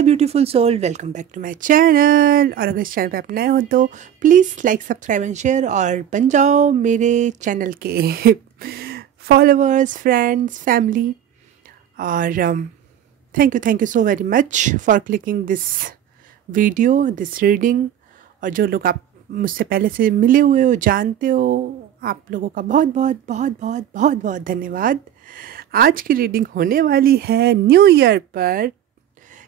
Hi beautiful soul, welcome back to my channel. और अगर इस चैनल पे आप नए हो तो please like, subscribe and share और बन जाओ मेरे चैनल के फॉलोअर्स, फ्रेंड्स, फैमिली। और thank you so very much for clicking this video, this reading. और जो लोग आप मुझसे पहले से मिले हुए हो, जानते हो, आप लोगों का बहुत बहुत बहुत बहुत बहुत बहुत धन्यवाद। आज की रीडिंग होने वाली है न्यू ईयर पर,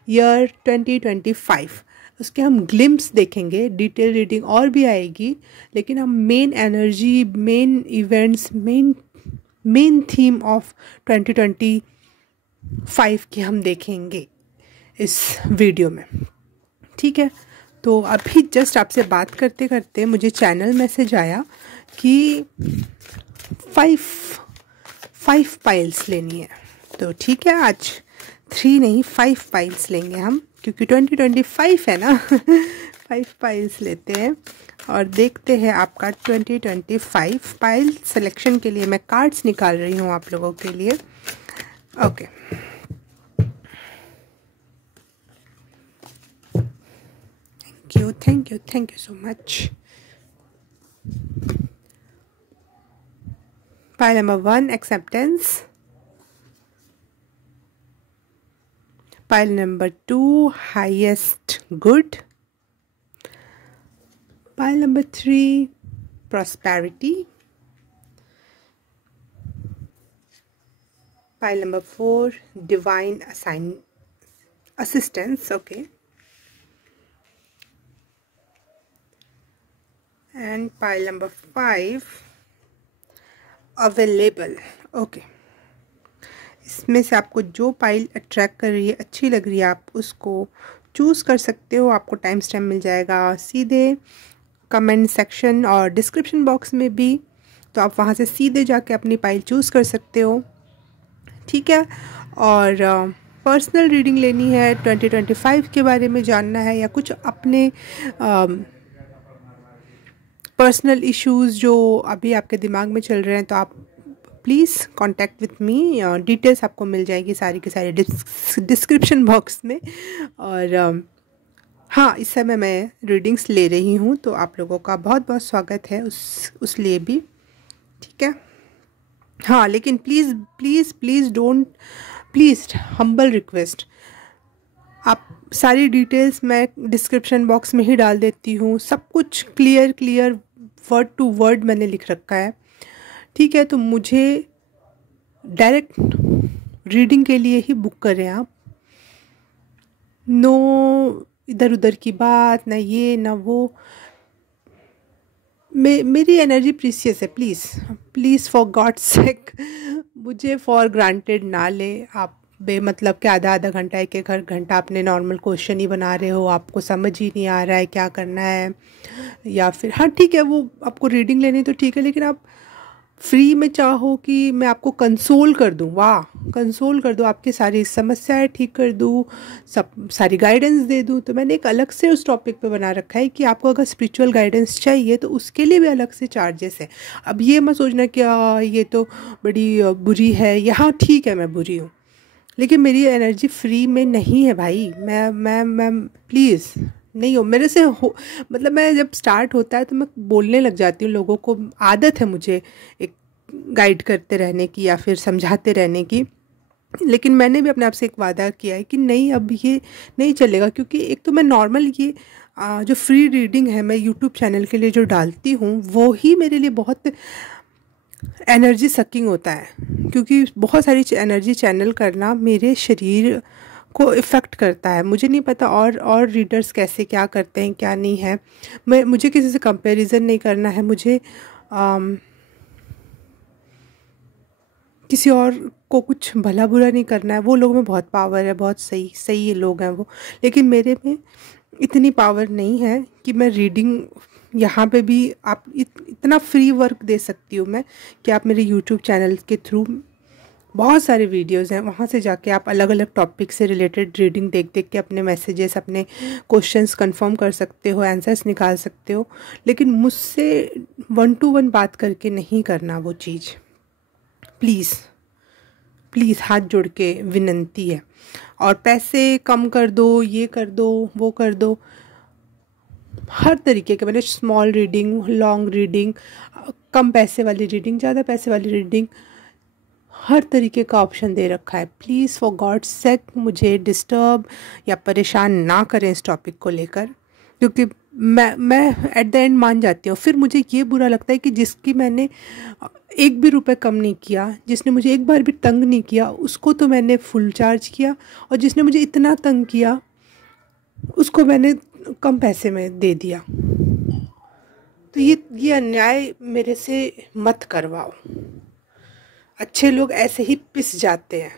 ईयर 2025। उसके हम ग्लिम्स देखेंगे, डिटेल रीडिंग और भी आएगी, लेकिन हम main energy, main events, main theme of 2025 की हम देखेंगे इस वीडियो में। ठीक है, तो अभी जस्ट आपसे बात करते करते मुझे चैनल मैसेज आया कि फाइव पाइल्स लेनी है। तो ठीक है, आज 3 नहीं 5 पाइल्स लेंगे हम, क्योंकि 2025 है ना। 5 पाइल्स लेते हैं और देखते हैं आपका 2025 पाइल सिलेक्शन के लिए मैं कार्ड्स निकाल रही हूँ आप लोगों के लिए। Okay, thank you so much. Pile number 1, acceptance. Pile number 2, highest good. Pile number 3, prosperity. Pile number 4, divine assistance. Okay. And pile number 5, available. Okay. इसमें से आपको जो पाइल अट्रैक्ट कर रही है, अच्छी लग रही है, आप उसको चूज़ कर सकते हो। आपको टाइम स्टैम्प मिल जाएगा सीधे कमेंट सेक्शन और डिस्क्रिप्शन बॉक्स में भी, तो आप वहाँ से सीधे जाके अपनी पाइल चूज़ कर सकते हो। ठीक है, और पर्सनल रीडिंग लेनी है, 2025 के बारे में जानना है, या कुछ अपने पर्सनल इश्यूज़ जो अभी आपके दिमाग में चल रहे हैं, तो आप please contact with me. Details आपको मिल जाएगी सारी की सारी डिस्क्रिप्शन बॉक्स में। और हाँ, इस समय मैं रीडिंग्स ले रही हूँ, तो आप लोगों का बहुत बहुत स्वागत है उस लिए भी। ठीक है, हाँ, लेकिन please don't, please humble request, आप सारी डिटेल्स मैं डिस्क्रिप्शन बॉक्स में ही डाल देती हूँ। सब कुछ क्लियर वर्ड टू वर्ड मैंने लिख रखा है। ठीक है, तो मुझे डायरेक्ट रीडिंग के लिए ही बुक करें आप। नो इधर उधर की बात, ना ये ना वो। मेरी एनर्जी प्रीसियस है, प्लीज़ फॉर गॉड सेक मुझे फॉर ग्रांटेड ना ले आप। बेमतलब के आधा घंटा, एक घंटा अपने नॉर्मल क्वेश्चन ही बना रहे हो, आपको समझ ही नहीं आ रहा है क्या करना है। या फिर हाँ ठीक है, वो आपको रीडिंग लेनी तो ठीक है, लेकिन आप फ्री में चाहो कि मैं आपको कंसोल कर दूँ, वाह, कंसोल कर दूँ, आपकी सारी समस्याएं ठीक कर दूँ, सब सारी गाइडेंस दे दूँ, तो मैंने एक अलग से उस टॉपिक पे बना रखा है कि आपको अगर स्पिरिचुअल गाइडेंस चाहिए तो उसके लिए भी अलग से चार्जेस है। अब ये मत सोचना कि ये तो बड़ी बुरी है, यहाँ ठीक है मैं बुरी हूँ, लेकिन मेरी एनर्जी फ्री में नहीं है भाई। मैं प्लीज़ नहीं हो मेरे से हो, मतलब मैं जब स्टार्ट होता है तो मैं बोलने लग जाती हूँ, लोगों को आदत है मुझे एक गाइड करते रहने की या फिर समझाते रहने की। लेकिन मैंने भी अपने आप से एक वादा किया है कि नहीं, अब ये नहीं चलेगा, क्योंकि एक तो मैं नॉर्मल ये जो फ्री रीडिंग है मैं यूट्यूब चैनल के लिए जो डालती हूँ, वो ही मेरे लिए बहुत एनर्जी सकिंग होता है, क्योंकि बहुत सारी एनर्जी चैनल करना मेरे शरीर को इफ़ेक्ट करता है। मुझे नहीं पता और रीडर्स कैसे क्या करते हैं क्या नहीं है। मुझे किसी से कंपैरिजन नहीं करना है, मुझे किसी और को कुछ भला बुरा नहीं करना है। वो लोगों में बहुत पावर है, बहुत सही लोग हैं वो, लेकिन मेरे में इतनी पावर नहीं है कि मैं रीडिंग यहाँ पे भी आप इतना फ्री वर्क दे सकती हूँ मैं कि आप मेरे यूट्यूब चैनल के थ्रू बहुत सारे वीडियोस हैं, वहाँ से जाके आप अलग अलग टॉपिक से रिलेटेड रीडिंग देख के अपने मैसेजेस, अपने क्वेश्चंस कंफर्म कर सकते हो, आंसर्स निकाल सकते हो। लेकिन मुझसे 1 to 1 बात करके नहीं करना वो चीज़, प्लीज़। प्लीज़ हाथ जोड़ के विनंती है। और पैसे कम कर दो, ये कर दो, वो कर दो, हर तरीके के, मैंने स्मॉल रीडिंग, लॉन्ग रीडिंग, कम पैसे वाली रीडिंग, ज़्यादा पैसे वाली रीडिंग, हर तरीके का ऑप्शन दे रखा है। प्लीज़ फॉर गॉड सेक मुझे डिस्टर्ब या परेशान ना करें इस टॉपिक को लेकर, क्योंकि मैं एट द एंड मान जाती हूँ। फिर मुझे ये बुरा लगता है कि जिसकी मैंने एक भी रुपए कम नहीं किया, जिसने मुझे एक बार भी तंग नहीं किया, उसको तो मैंने फुल चार्ज किया, और जिसने मुझे इतना तंग किया उसको मैंने कम पैसे में दे दिया। तो ये अन्याय मेरे से मत करवाओ। अच्छे लोग ऐसे ही पिस जाते हैं।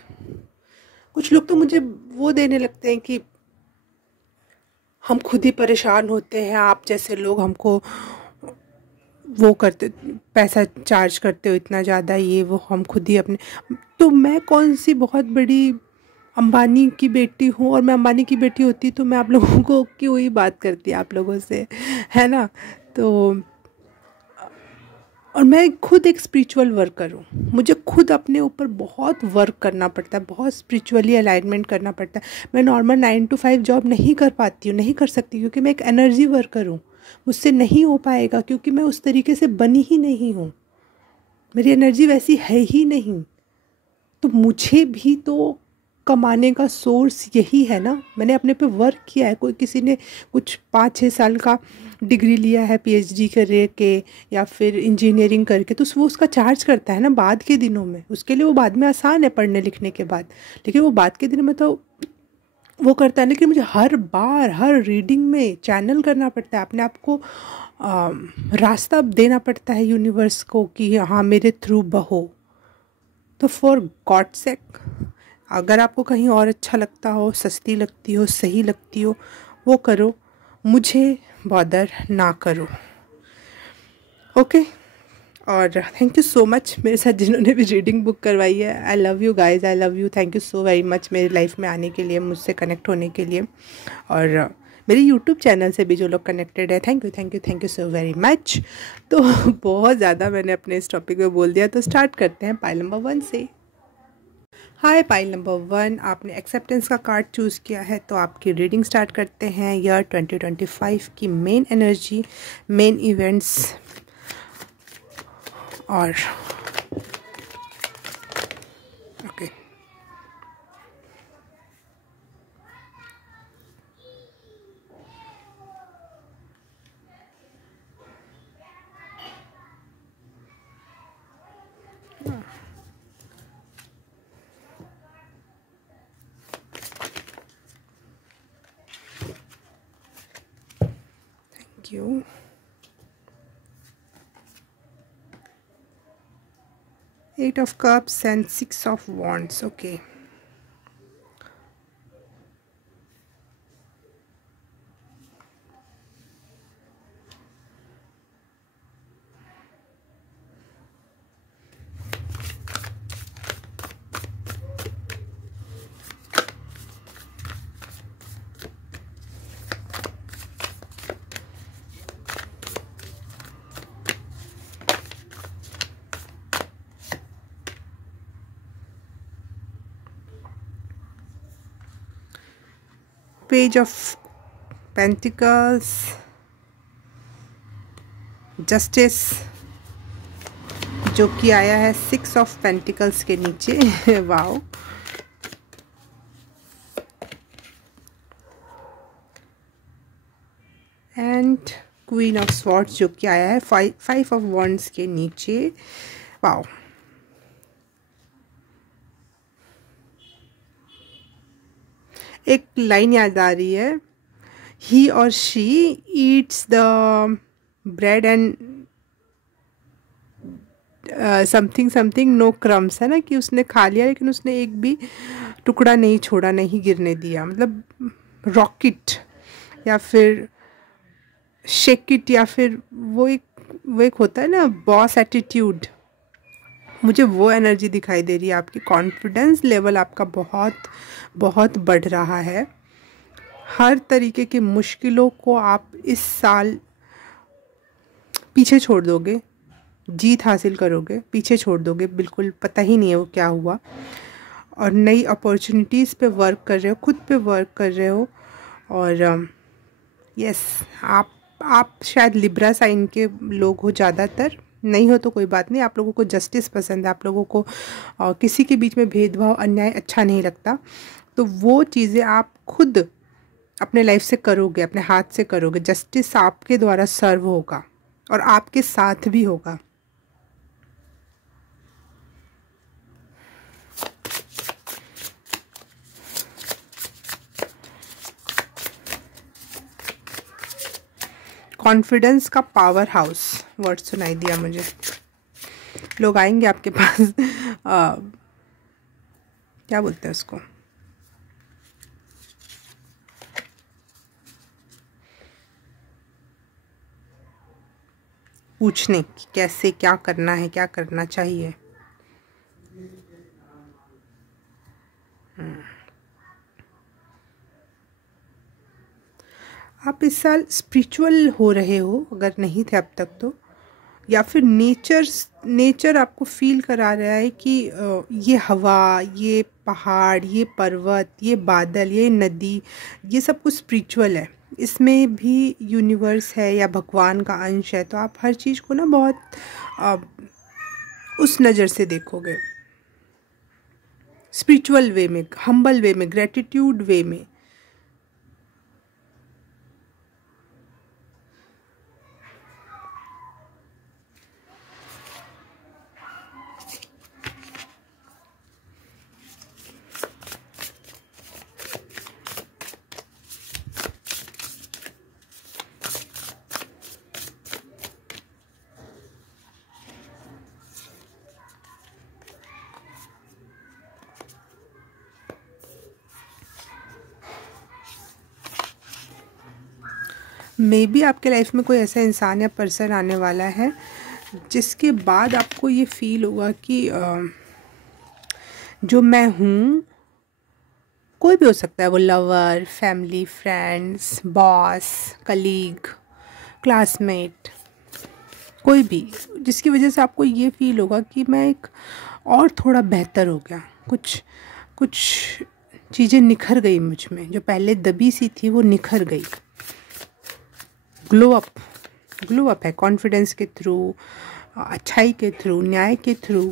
कुछ लोग तो मुझे वो देने लगते हैं कि हम खुद ही परेशान होते हैं, आप जैसे लोग हमको वो करते, पैसा चार्ज करते हो इतना ज़्यादा, ये वो, हम खुद ही अपने। तो मैं कौन सी बहुत बड़ी अंबानी की बेटी हूँ? और मैं अंबानी की बेटी होती तो मैं आप लोगों को क्यों ही बात करती आप लोगों से, है ना? तो और मैं खुद एक स्पिरिचुअल वर्कर हूँ, मुझे खुद अपने ऊपर बहुत वर्क करना पड़ता है, बहुत स्पिरिचुअली अलाइनमेंट करना पड़ता है। मैं नॉर्मल 9 to 5 जॉब नहीं कर पाती हूँ, नहीं कर सकती, क्योंकि मैं एक एनर्जी वर्कर हूँ। मुझसे नहीं हो पाएगा, क्योंकि मैं उस तरीके से बनी ही नहीं हूँ, मेरी एनर्जी वैसी है ही नहीं। तो मुझे भी तो कमाने का सोर्स यही है ना। मैंने अपने पे वर्क किया है। कोई किसी ने कुछ 5-6 साल का डिग्री लिया है, PhD करके या फिर इंजीनियरिंग करके, तो वो उसका चार्ज करता है ना बाद के दिनों में। उसके लिए वो बाद में आसान है पढ़ने लिखने के बाद, लेकिन वो बाद के दिनों में तो वो करता है। लेकिन मुझे हर बार हर रीडिंग में चैनल करना पड़ता है, अपने आप को रास्ता देना पड़ता है यूनिवर्स को कि हाँ मेरे थ्रू बहो। तो फॉर गॉड सेक, अगर आपको कहीं और अच्छा लगता हो, सस्ती लगती हो, सही लगती हो, वो करो, मुझे बॉदर ना करो। ओके। और थैंक यू सो मच मेरे साथ जिन्होंने भी रीडिंग बुक करवाई है। I love you guys, I love you, thank you so very much मेरी लाइफ में आने के लिए, मुझसे कनेक्ट होने के लिए, और मेरे यूट्यूब चैनल से भी जो लोग कनेक्टेड है, thank you thank you thank you so very much. तो बहुत ज़्यादा मैंने अपने इस टॉपिक में बोल दिया, तो स्टार्ट करते हैं पाइल नंबर 1 से। हाय पाइल नंबर 1, आपने एक्सेप्टेंस का कार्ड चूज़ किया है, तो आपकी रीडिंग स्टार्ट करते हैं। ईयर 2025 की मेन एनर्जी, मेन इवेंट्स, और okay thank you. Eight of Cups and 6 of Wands. Okay. Page of Pentacles, Justice, जो कि आया है 6 of Pentacles के नीचे। Wow. And queen of swords जो कि आया है 5 of Wands के नीचे। वाओ। एक लाइन याद आ रही है, ही और she eats the bread and something something no crumbs, है ना, कि उसने खा लिया लेकिन उसने एक भी टुकड़ा नहीं छोड़ा, नहीं गिरने दिया। मतलब रॉकेट या फिर शेक इट, या फिर वो एक होता है ना बॉस एटीट्यूड, मुझे वो एनर्जी दिखाई दे रही है। आपकी कॉन्फिडेंस लेवल आपका बहुत बहुत बढ़ रहा है। हर तरीके की मुश्किलों को आप इस साल पीछे छोड़ दोगे, जीत हासिल करोगे, पीछे छोड़ दोगे, बिल्कुल पता ही नहीं है वो क्या हुआ। और नई अपॉर्चुनिटीज़ पे वर्क कर रहे हो, खुद पे वर्क कर रहे हो। और यस, आप शायद लिब्रा साइन के लोग हो, ज़्यादातर नहीं हो तो कोई बात नहीं। आप लोगों को जस्टिस पसंद है, आप लोगों को किसी के बीच में भेदभाव अन्याय अच्छा नहीं लगता। तो वो चीज़ें आप खुद अपने लाइफ से करोगे, अपने हाथ से करोगे। जस्टिस आपके द्वारा सर्व होगा और आपके साथ भी होगा। कॉन्फिडेंस का पावर हाउस वर्ड सुनाई दिया मुझे। लोग आएंगे आपके पास क्या बोलते हैं उसको, पूछने कि कैसे क्या करना है, क्या करना चाहिए। आप इस साल स्पिरिचुअल हो रहे हो, अगर नहीं थे अब तक तो, या फिर नेचर आपको फील करा रहा है कि ये हवा, ये पहाड़, ये पर्वत, ये बादल, ये नदी, ये सब कुछ स्पिरिचुअल है। इसमें भी यूनिवर्स है या भगवान का अंश है। तो आप हर चीज़ को ना बहुत उस नज़र से देखोगे, स्पिरिचुअल वे में, हम्बल वे में, ग्रेटिट्यूड वे में। मे बी आपके लाइफ में कोई ऐसा इंसान या पर्सन आने वाला है जिसके बाद आपको ये फील होगा कि जो मैं हूँ, कोई भी हो सकता है वो, lover, family, friends, boss, colleague, classmate, कोई भी, जिसकी वजह से आपको ये फील होगा कि मैं एक और थोड़ा बेहतर हो गया। कुछ चीज़ें निखर गई मुझ में, जो पहले दबी सी थी वो निखर गई। ग्लो अप है कॉन्फिडेंस के थ्रू, अच्छाई के थ्रू, न्याय के थ्रू।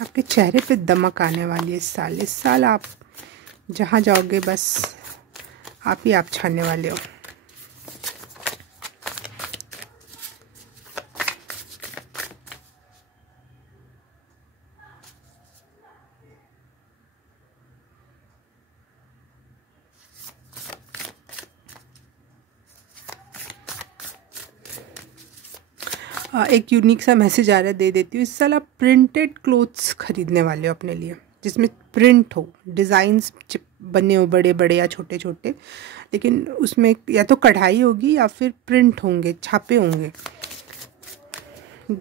आपके चेहरे पे दमक आने वाली है इस साल आप जहाँ जाओगे बस आप ही आप छाने वाले हो। एक यूनिक सा मैसेज आ रहा है, दे देती हूँ। इस साल आप प्रिंटेड क्लोथ्स खरीदने वाले हो अपने लिए, जिसमें प्रिंट हो, डिज़ाइंस बने हो बड़े बड़े या छोटे छोटे, लेकिन उसमें या तो कढ़ाई होगी या फिर प्रिंट होंगे, छापे होंगे।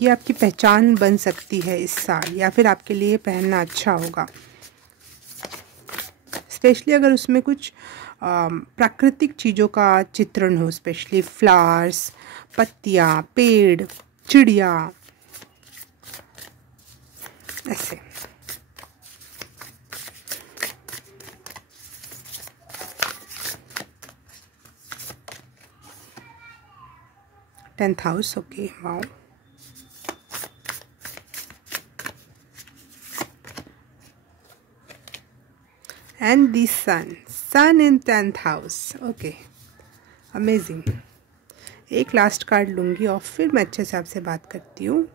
ये आपकी पहचान बन सकती है इस साल, या फिर आपके लिए पहनना अच्छा होगा। स्पेशली अगर उसमें कुछ प्राकृतिक चीज़ों का चित्रण हो, स्पेशली फ्लावर्स, पत्तियाँ, पेड़, चिड़िया, ऐसे। Tenth house, okay, wow. And the sun in 10th house, okay, amazing. एक लास्ट कार्ड लूँगी और फिर मैं अच्छे से आपसे बात करती हूँ।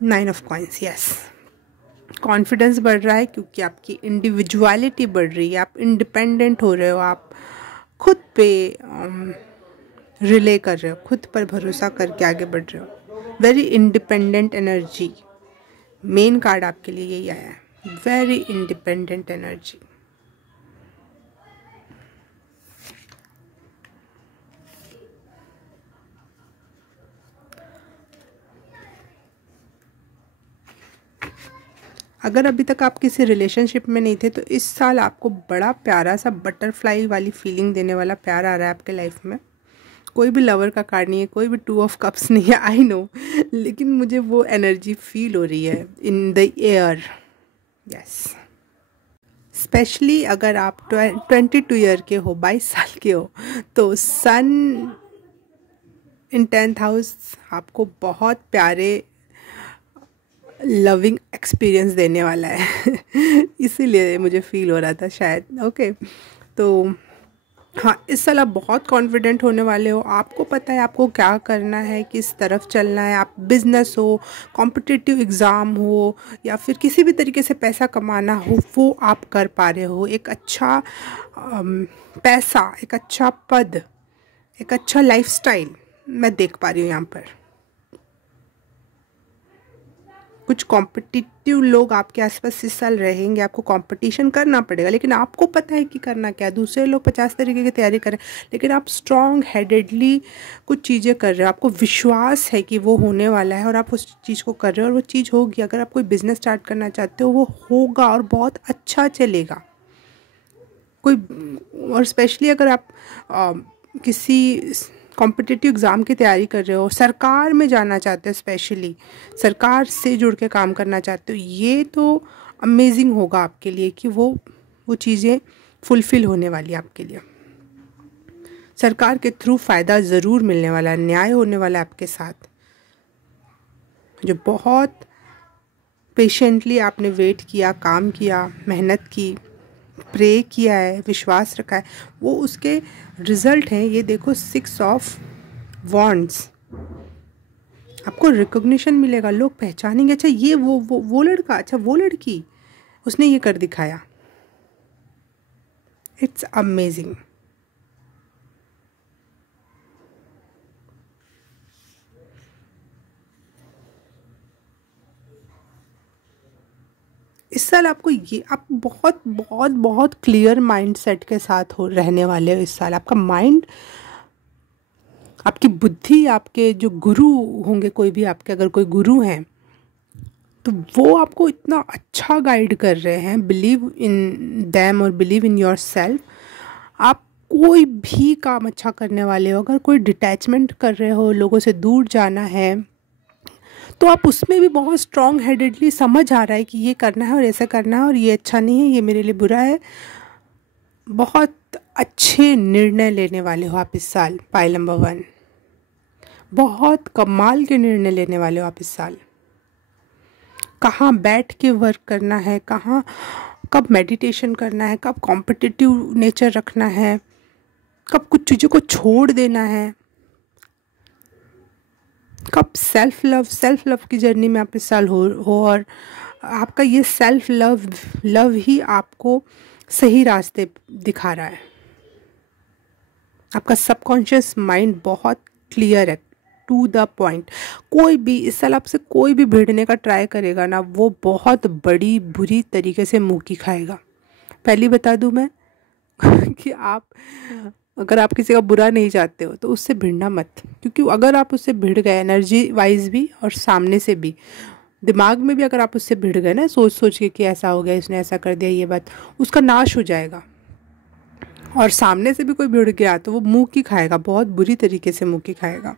Nine of coins, yes. Confidence बढ़ रहा है क्योंकि आपकी इंडिविजुअलिटी बढ़ रही है, आप इंडिपेंडेंट हो रहे हो, आप खुद पे रिले कर रहे हो, खुद पर भरोसा करके आगे बढ़ रहे हो। Very independent energy, main card आपके लिए यही आया है, वेरी इंडिपेंडेंट एनर्जी। अगर अभी तक आप किसी रिलेशनशिप में नहीं थे तो इस साल आपको बड़ा प्यारा सा बटरफ्लाई वाली फीलिंग देने वाला प्यार आ रहा है आपके लाइफ में। कोई भी लवर का कार्ड नहीं है, कोई भी 2 ऑफ कप्स नहीं है, आई नो, लेकिन मुझे वो एनर्जी फील हो रही है in the air. Yes, specially अगर आप 22 ईयर के हो, 22 साल के हो, तो सन इन 10th हाउस आपको बहुत प्यारे लविंग एक्सपीरियंस देने वाला है इसीलिए मुझे फील हो रहा था शायद। ओके, तो हाँ, इस साल आप बहुत कॉन्फिडेंट होने वाले हो। आपको पता है आपको क्या करना है, किस तरफ चलना है। आप बिजनेस हो, कॉम्पिटिटिव एग्ज़ाम हो, या फिर किसी भी तरीके से पैसा कमाना हो, वो आप कर पा रहे हो। एक अच्छा पैसा, एक अच्छा पद, एक अच्छा लाइफस्टाइल मैं देख पा रही हूँ यहाँ पर। कुछ कॉम्पिटिटिव लोग आपके आसपास इस साल रहेंगे, आपको कंपटीशन करना पड़ेगा, लेकिन आपको पता है कि करना क्या है। दूसरे लोग 50 तरीके की तैयारी करें, लेकिन आप स्ट्रॉन्ग हेडेडली कुछ चीज़ें कर रहे हो। आपको विश्वास है कि वो होने वाला है और आप उस चीज़ को कर रहे हो और वो चीज़ होगी। अगर आप कोई बिजनेस स्टार्ट करना चाहते हो, वो होगा और बहुत अच्छा चलेगा। और स्पेशली अगर आप किसी कॉम्पिटिटिव एग्ज़ाम की तैयारी कर रहे हो, सरकार में जाना चाहते हो, स्पेशली सरकार से जुड़ के काम करना चाहते हो, ये तो अमेजिंग होगा आपके लिए कि वो चीज़ें फुलफ़िल होने वाली है आपके लिए। सरकार के थ्रू फ़ायदा ज़रूर मिलने वाला है, न्याय होने वाला है आपके साथ। जो बहुत पेशेंटली आपने वेट किया, काम किया, मेहनत की, प्रे किया है, विश्वास रखा है, वो उसके रिजल्ट हैं। ये देखो, 6 ऑफ वॉन्ड्स। आपको रिकॉग्निशन मिलेगा, लोग पहचानेंगे, अच्छा ये वो लड़का, अच्छा वो लड़की, उसने ये कर दिखाया। It's amazing. इस साल आपको आप बहुत बहुत बहुत क्लियर माइंड सेट के साथ रहने वाले हो। इस साल आपका माइंड, आपकी बुद्धि, आपके जो गुरु होंगे, कोई भी आपके अगर कोई गुरु हैं तो वो आपको इतना अच्छा गाइड कर रहे हैं। बिलीव इन दैम और बिलीव इन योर सेल्फ। आप कोई भी काम अच्छा करने वाले हो। अगर कोई डिटैचमेंट कर रहे हो, लोगों से दूर जाना है, तो आप उसमें भी बहुत स्ट्रॉन्ग हेडेडली समझ आ रहा है कि ये करना है और ऐसा करना है और ये अच्छा नहीं है, ये मेरे लिए बुरा है। बहुत अच्छे निर्णय लेने वाले हो आप इस साल। पाइल नंबर 1, बहुत कमाल के निर्णय लेने वाले हो आप इस साल। कहाँ बैठ के वर्क करना है, कहाँ कब मेडिटेशन करना है, कब कॉम्पिटिटिव नेचर रखना है, कब कुछ चीज़ों को छोड़ देना है, कब सेल्फ लव की जर्नी में आप इस साल हो और आपका ये सेल्फ लव ही आपको सही रास्ते दिखा रहा है। आपका सबकॉन्शियस माइंड बहुत क्लियर है, टू द पॉइंट। कोई भी इस साल आपसे कोई भी भिड़ने का ट्राई करेगा ना, वो बहुत बड़ी बुरी तरीके से मुँह की खाएगा। पहली बता दूं मैं कि अगर आप किसी का बुरा नहीं चाहते हो तो उससे भिड़ना मत, क्योंकि अगर आप उससे भिड़ गए, एनर्जी वाइज भी और सामने से भी, दिमाग में भी अगर आप उससे भिड़ गए ना, सोच सोच के कि ऐसा हो गया, इसने ऐसा कर दिया, ये बात, उसका नाश हो जाएगा। और सामने से भी कोई भिड़ गया तो वो मुँह की खाएगा, बहुत बुरी तरीके से मुँह की खाएगा।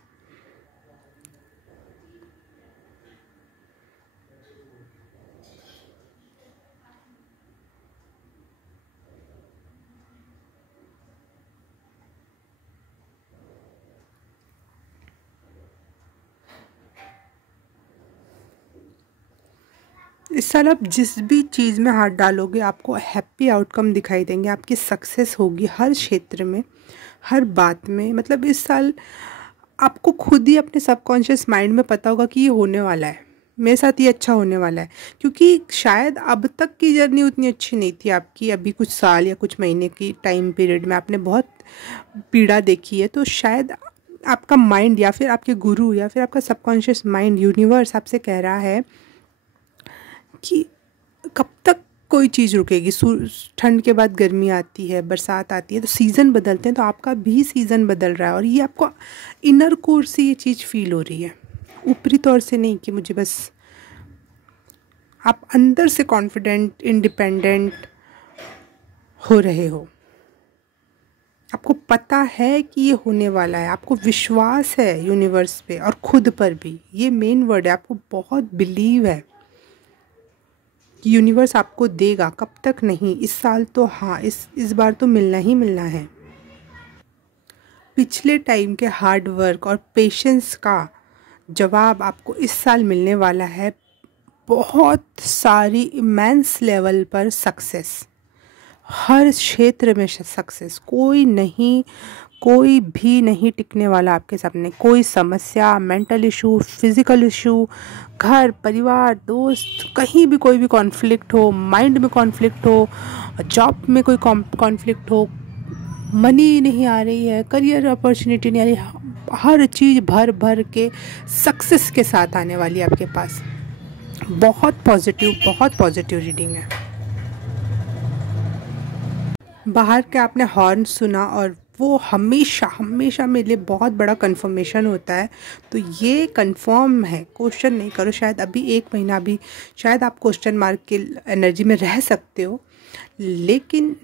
इस साल आप जिस भी चीज़ में हाथ डालोगे आपको हैप्पी आउटकम दिखाई देंगे। आपकी सक्सेस होगी हर क्षेत्र में, हर बात में। मतलब इस साल आपको खुद ही अपने सबकॉन्शियस माइंड में पता होगा कि ये होने वाला है, मेरे साथ ये अच्छा होने वाला है। क्योंकि शायद अब तक की जर्नी उतनी अच्छी नहीं थी आपकी, अभी कुछ साल या कुछ महीने की टाइम पीरियड में आपने बहुत पीड़ा देखी है। तो शायद आपका माइंड या फिर आपके गुरु या फिर आपका सबकॉन्शियस माइंड, यूनिवर्स आपसे कह रहा है कि कब तक कोई चीज़ रुकेगी। ठंड के बाद गर्मी आती है, बरसात आती है, तो सीज़न बदलते हैं, तो आपका भी सीज़न बदल रहा है। और ये आपको इनर कोर से ये चीज़ फील हो रही है, ऊपरी तौर से नहीं कि मुझे बस आप अंदर से कॉन्फिडेंट, इंडिपेंडेंट हो रहे हो। आपको पता है कि ये होने वाला है, आपको विश्वास है यूनिवर्स पे और खुद पर भी। ये मेन वर्ड है, आपको बहुत बिलीव है कि यूनिवर्स आपको देगा। कब तक नहीं, इस साल तो हाँ, इस बार तो मिलना ही मिलना है। पिछले टाइम के हार्ड वर्क और पेशेंस का जवाब आपको इस साल मिलने वाला है। बहुत सारी इमेंस लेवल पर सक्सेस, हर क्षेत्र में सक्सेस। कोई भी नहीं टिकने वाला आपके सामने। कोई समस्या, मेंटल इशू, फिजिकल इशू, घर परिवार दोस्त, कहीं भी कोई भी कॉन्फ्लिक्ट हो, माइंड में कॉन्फ्लिक्ट हो, जॉब में कोई कॉन्फ्लिक्ट हो, मनी नहीं आ रही है, करियर अपॉर्चुनिटी नहीं आ रही, हर चीज़ भर भर के सक्सेस के साथ आने वाली है आपके पास। बहुत पॉजिटिव रीडिंग है। बाहर के आपने हॉर्न सुना और वो हमेशा मेरे लिए बहुत बड़ा कंफर्मेशन होता है। तो ये कंफर्म है, क्वेश्चन नहीं करो। शायद अभी 1 महीना भी शायद आप क्वेश्चन मार्क के एनर्जी में रह सकते हो, लेकिन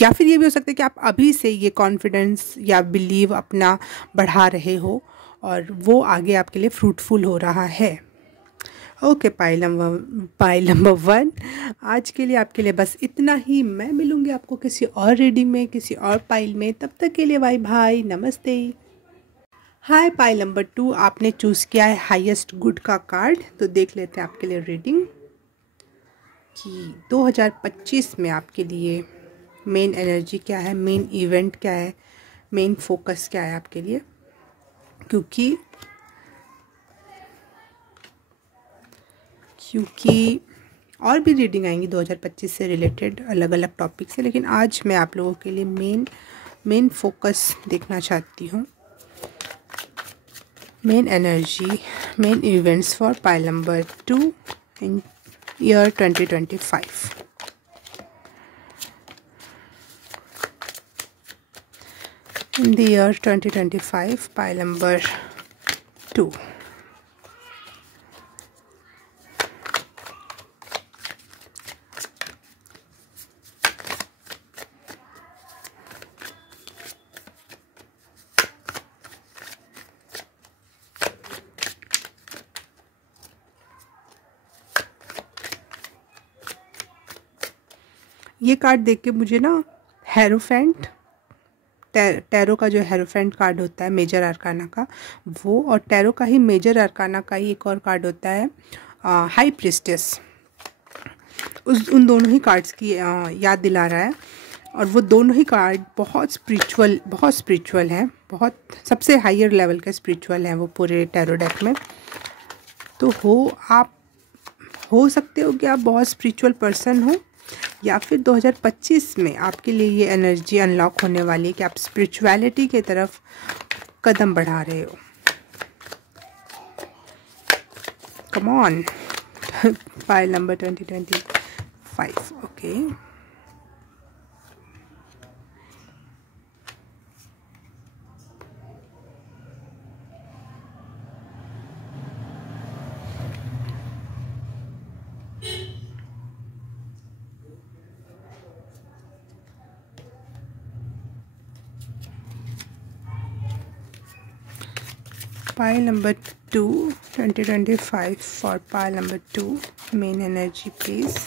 या फिर ये भी हो सकता है कि आप अभी से ये कॉन्फिडेंस या बिलीव अपना बढ़ा रहे हो और वो आगे आपके लिए फ्रूटफुल हो रहा है। ओके, पाइल नंबर 1 आज के लिए आपके लिए बस इतना ही। मैं मिलूँगी आपको किसी और रीडिंग में, किसी और पाइल में। तब तक के लिए बाय बाय, नमस्ते। हाय, पाइल नंबर 2 आपने चूज़ किया है हाईएस्ट गुड का कार्ड। तो देख लेते हैं आपके लिए रीडिंग कि 2025 में आपके लिए मेन एनर्जी क्या है, मेन इवेंट क्या है, मेन फोकस क्या है आपके लिए। क्योंकि और भी रीडिंग आएंगी 2025 से रिलेटेड अलग अलग टॉपिक से, लेकिन आज मैं आप लोगों के लिए मेन फोकस देखना चाहती हूँ। Main energy, main events for pile number 2 in year 2025। In the year 2025, pile number 2. ये कार्ड देख के मुझे ना हेरोफेंट, टैरो का जो हेरोफेंट कार्ड होता है मेजर अरकाना का, वो, और टैरो का ही मेजर अरकाना का ही एक और कार्ड होता है हाई प्रिस्टेस, उन दोनों ही कार्ड्स की याद दिला रहा है। और वो दोनों ही कार्ड बहुत स्पिरिचुअल हैं, बहुत सबसे हायर लेवल के स्पिरिचुअल हैं वो पूरे टैरो डेक में। तो आप हो सकते हो कि आप बहुत स्पिरिचुअल पर्सन हो, या फिर 2025 में आपके लिए ये एनर्जी अनलॉक होने वाली है कि आप स्पिरिचुअलिटी की तरफ कदम बढ़ा रहे हो। Come on. File number 2025। Okay, pile number 2 2025 for pile number 2 main energy please.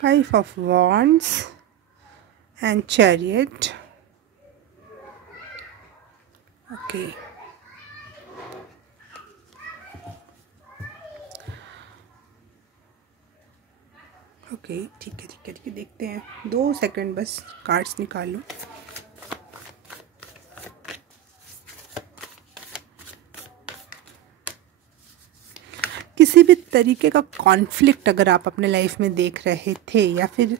Five of Wands and Chariot. Okay, okay, ठीक है, देखते हैं। 2 सेकंड बस कार्ड्स निकाल लो। किसी भी तरीके का कॉन्फ्लिक्ट अगर आप अपने लाइफ में देख रहे थे, या फिर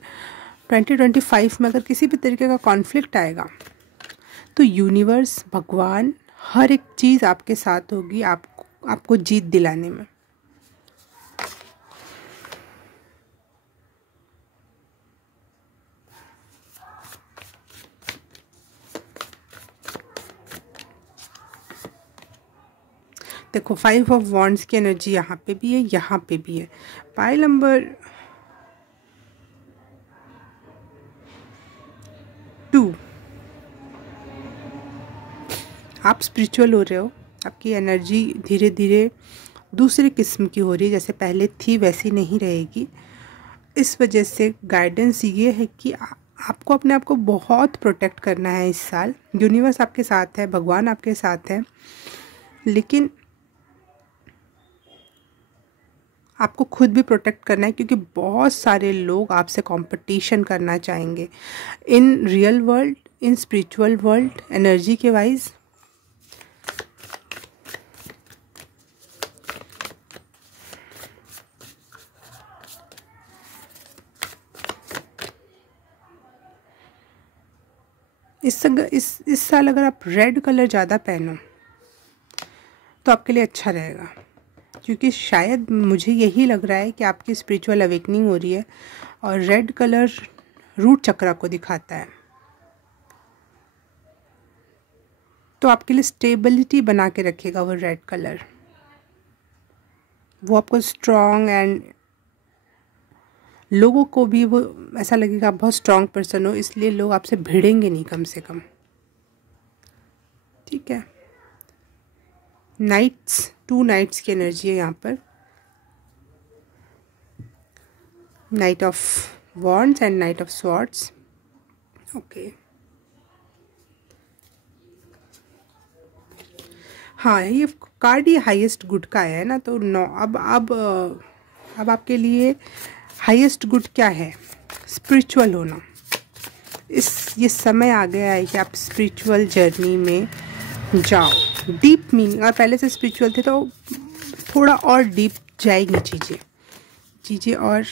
2025 में अगर किसी भी तरीके का कॉन्फ्लिक्ट आएगा, तो यूनिवर्स, भगवान, हर एक चीज़ आपके साथ होगी आपको जीत दिलाने में। देखो 5 ऑफ वॉन्ड्स की एनर्जी यहाँ पे भी है, यहाँ पे भी है। पाइल नंबर 2, आप स्पिरिचुअल हो रहे हो, आपकी एनर्जी धीरे धीरे दूसरे किस्म की हो रही है, जैसे पहले थी वैसी नहीं रहेगी। इस वजह से गाइडेंस ये है कि आपको अपने आप को बहुत प्रोटेक्ट करना है इस साल। यूनिवर्स आपके साथ है, भगवान आपके साथ है, लेकिन आपको खुद भी प्रोटेक्ट करना है, क्योंकि बहुत सारे लोग आपसे कंपटीशन करना चाहेंगे in real world, in spiritual world, energy के वाइज। इस साल अगर आप रेड कलर ज़्यादा पहनो तो आपके लिए अच्छा रहेगा, क्योंकि शायद मुझे यही लग रहा है कि आपकी स्पिरिचुअल अवेकनिंग हो रही है, और रेड कलर रूट चक्रा को दिखाता है। तो आपके लिए स्टेबिलिटी बना के रखेगा वो रेड कलर। वो आपको स्ट्रॉन्ग एंड लोगों को भी वो ऐसा लगेगा आप बहुत स्ट्रॉन्ग पर्सन हो, इसलिए लोग आपसे भिड़ेंगे नहीं कम से कम। ठीक है। नाइट्स, 2 नाइट्स की एनर्जी है यहाँ पर, night of wands and night of swords. Okay, हाँ ये कार्ड ये हाईएस्ट गुड का है ना, तो 9। अब आपके लिए हाईएस्ट गुड क्या है? स्पिरिचुअल होना। ये समय आ गया है कि आप स्पिरिचुअल जर्नी में जाओ। डीप मीनिंग, और पहले से स्पिरिचुअल थे तो थोड़ा और डीप जाएगी चीज़ें और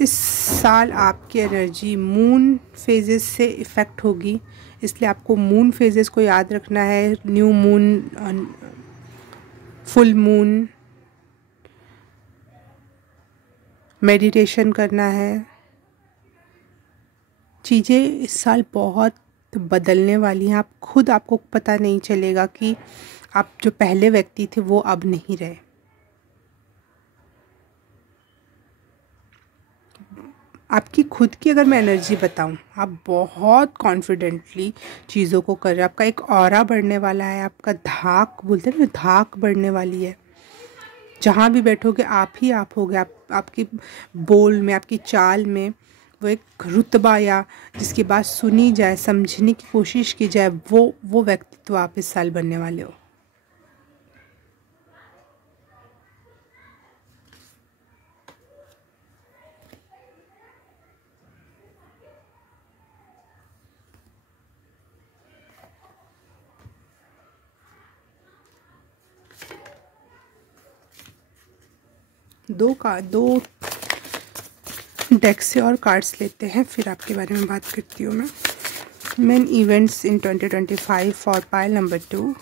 इस साल आपकी एनर्जी मून फेजेस से इफ़ेक्ट होगी, इसलिए आपको मून फेजेस को याद रखना है। New moon, full moon, meditation करना है। चीज़ें इस साल बहुत बदलने वाली हैं। आपको पता नहीं चलेगा कि आप जो पहले व्यक्ति थे वो अब नहीं रहे। आपकी खुद की अगर मैं एनर्जी बताऊं, आप बहुत कॉन्फिडेंटली चीज़ों को कर रहे हैं। आपका एक ऑरा बढ़ने वाला है, आपका धाक बोलते हैं ना, धाक बढ़ने वाली है। जहाँ भी बैठोगे आप ही आप होगे। आपकी बोल में, आपकी चाल में वो एक रुतबा, या जिसकी बात सुनी जाए, समझने की कोशिश की जाए, वो व्यक्तित्व आप इस साल बनने वाले हो। दो डेक से और कार्ड्स लेते हैं, फिर आपके बारे में बात करती हूँ मैं। Main events in 2025 for pile number 2।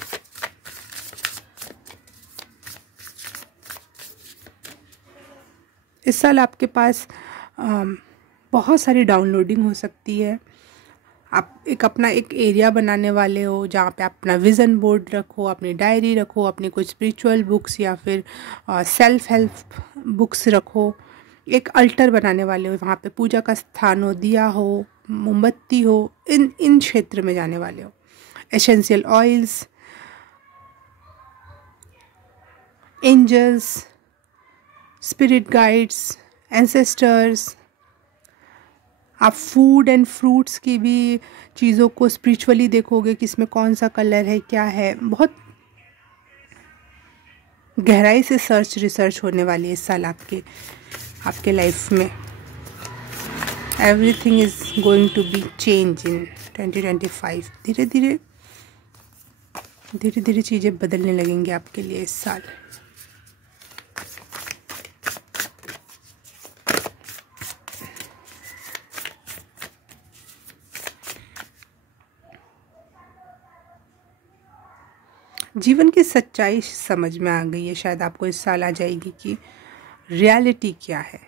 इस साल आपके पास बहुत सारी डाउनलोडिंग हो सकती है। आप अपना एक एरिया बनाने वाले हो जहाँ पे आप अपना विज़न बोर्ड रखो, अपनी डायरी रखो, अपनी कुछ स्पिरिचुअल बुक्स या फिर सेल्फ हेल्प बुक्स रखो। एक अल्टर बनाने वाले हो, वहाँ पे पूजा का स्थान हो, दिया हो, मोमबत्ती हो, इन क्षेत्र में जाने वाले हो। Essential oils, angels, spirit guides, ancestors. आप फूड एंड फ्रूट्स की भी चीज़ों को स्पिरिचुअली देखोगे कि इसमें कौन सा कलर है, क्या है। बहुत गहराई से रिसर्च होने वाली है इस साल आपके लाइफ में। Everything is going to be change in 2025। धीरे धीरे चीज़ें बदलने लगेंगी आपके लिए इस साल। जीवन की सच्चाई समझ में आ गई है, शायद आपको इस साल आ जाएगी कि रियलिटी क्या है।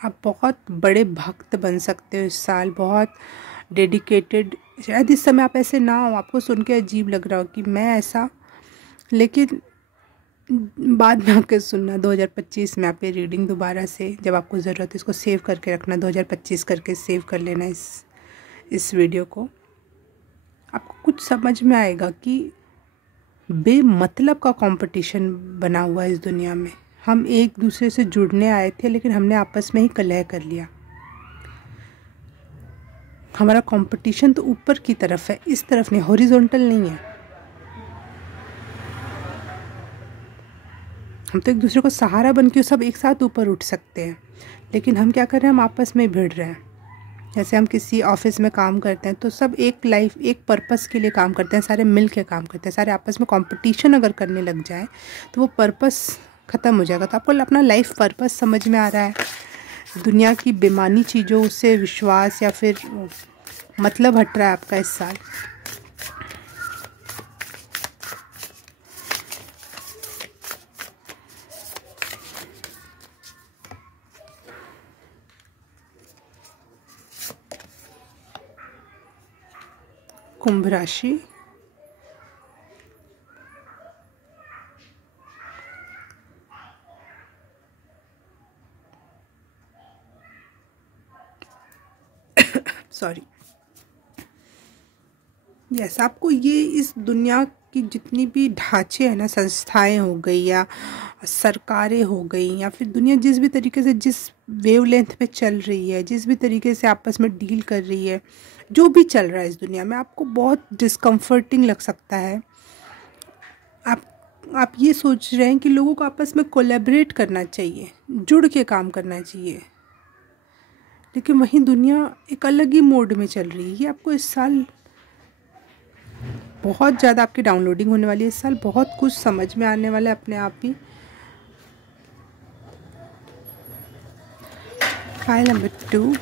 आप बहुत बड़े भक्त बन सकते हो इस साल, बहुत डेडिकेटेड। शायद इस समय आप ऐसे ना हो, आपको सुन के अजीब लग रहा हो कि मैं ऐसा, लेकिन बाद में आके सुनना 2025 में आपकी रीडिंग दोबारा से, जब आपको ज़रूरत है इसको सेव करके रखना, 2025 करके सेव कर लेना इस वीडियो को। आपको कुछ समझ में आएगा कि बेमतलब का कंपटीशन बना हुआ है इस दुनिया में। हम एक दूसरे से जुड़ने आए थे, लेकिन हमने आपस में ही कलह कर लिया। हमारा कंपटीशन तो ऊपर की तरफ है, इस तरफ नहीं, हॉरिजॉन्टल नहीं है। हम तो एक दूसरे को सहारा बन के सब एक साथ ऊपर उठ सकते हैं, लेकिन हम क्या कर रहे हैं, हम आपस में भिड़ रहे हैं। जैसे हम किसी ऑफिस में काम करते हैं तो सब एक लाइफ, एक पर्पस के लिए काम करते हैं, सारे मिल के काम करते हैं। सारे आपस में कंपटीशन अगर करने लग जाए तो वो पर्पस ख़त्म हो जाएगा। तो आपको अपना लाइफ पर्पस समझ में आ रहा है? दुनिया की बेमानी चीज़ों से विश्वास या फिर मतलब हट रहा है आपका इस साल। कुंभ राशि, सॉरी, यस, आपको ये इस दुनिया की जितनी भी ढांचे हैं ना, संस्थाएं हो गई या सरकारें हो गई, या फिर दुनिया जिस भी तरीके से, जिस वेवलेंथ पे चल रही है, जिस भी तरीके से आपस में डील कर रही है, जो भी चल रहा है इस दुनिया में, आपको बहुत डिस्कम्फर्टिंग लग सकता है। आप ये सोच रहे हैं कि लोगों को आपस में कोलैबोरेट करना चाहिए, जुड़ के काम करना चाहिए, लेकिन वहीं दुनिया एक अलग ही मोड में चल रही है। ये आपको इस साल बहुत ज़्यादा आपकी डाउनलोडिंग होने वाली है। इस साल बहुत कुछ समझ में आने वाला है अपने आप ही। File number 2,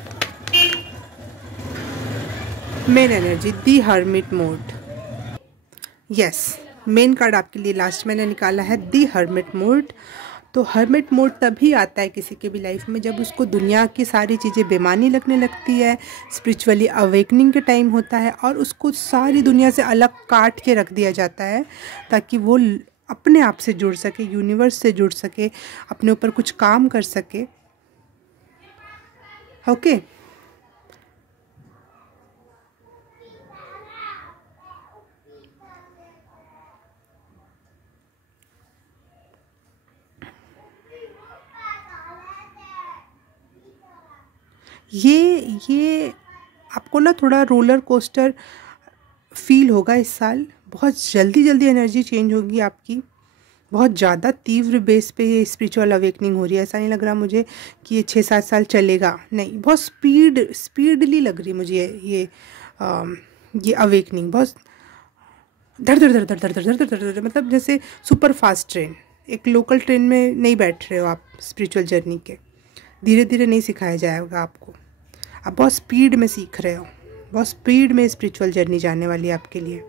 main energy, the hermit mode. Yes, main card आपके लिए लास्ट मैंने निकाला है, दी हर्मिट मोड। तो हर्मिट मोड तभी आता है किसी के भी लाइफ में जब उसको दुनिया की सारी चीज़ें बेमानी लगने लगती है, स्पिरिचुअली अवेकनिंग के टाइम होता है, और उसको सारी दुनिया से अलग काट के रख दिया जाता है ताकि वो अपने आप से जुड़ सके, यूनिवर्स से जुड़ सके, अपने ऊपर कुछ काम कर सके। ओके, ये आपको ना थोड़ा रोलर कोस्टर फील होगा इस साल। बहुत जल्दी एनर्जी चेंज होगी आपकी, बहुत ज़्यादा तीव्र बेस पे ये स्पिरिचुअल अवेकनिंग हो रही है। ऐसा नहीं लग रहा मुझे कि ये 6-7 साल चलेगा, नहीं, बहुत स्पीडली लग रही है मुझे ये अवेकनिंग। बहुत धड़ धड़ धड़ धड़ धड़ धड़ धड़ धड़ धड़, मतलब जैसे सुपर फास्ट ट्रेन। एक लोकल ट्रेन में नहीं बैठ रहे हो आप स्पिरिचुअल जर्नी के, धीरे धीरे नहीं सिखाया जाएगा आपको, आप बहुत स्पीड में सीख रहे हो, बहुत स्पीड में स्पिरिचुअल जर्नी जाने वाली है आपके लिए।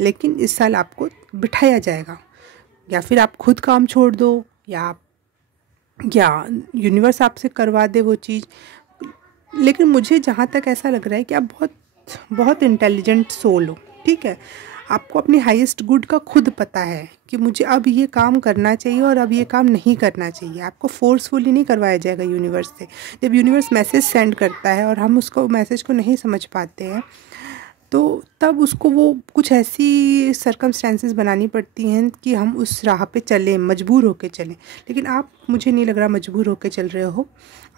लेकिन इस साल आपको बिठाया जाएगा, या फिर आप खुद काम छोड़ दो, या यूनिवर्स आपसे करवा दे वो चीज़। लेकिन मुझे जहाँ तक ऐसा लग रहा है कि आप बहुत इंटेलिजेंट सोल हो, ठीक है। आपको अपनी हाईएस्ट गुड का खुद पता है कि मुझे अब ये काम करना चाहिए और अब ये काम नहीं करना चाहिए। आपको फोर्सफुली नहीं करवाया जाएगा यूनिवर्स से। जब यूनिवर्स मैसेज सेंड करता है और हम उसको मैसेज को नहीं समझ पाते हैं, तो तब उसको वो कुछ ऐसी सर्कमस्टेंसेस बनानी पड़ती हैं कि हम उस राह पे चलें, मजबूर होके चलें। लेकिन आप, मुझे नहीं लग रहा मजबूर होके चल रहे हो।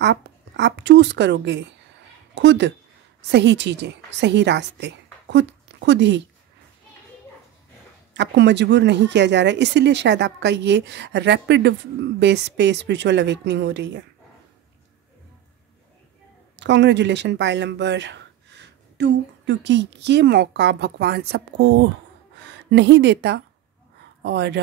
आप चूज़ करोगे खुद सही चीज़ें, सही रास्ते, खुद ही। आपको मजबूर नहीं किया जा रहा है, इसीलिए शायद आपका ये रैपिड बेस पे स्पिरिचुअल अवेकनिंग हो रही है। कॉन्ग्रेचुलेशन पाइल नंबर 2, क्योंकि ये मौका भगवान सबको नहीं देता, और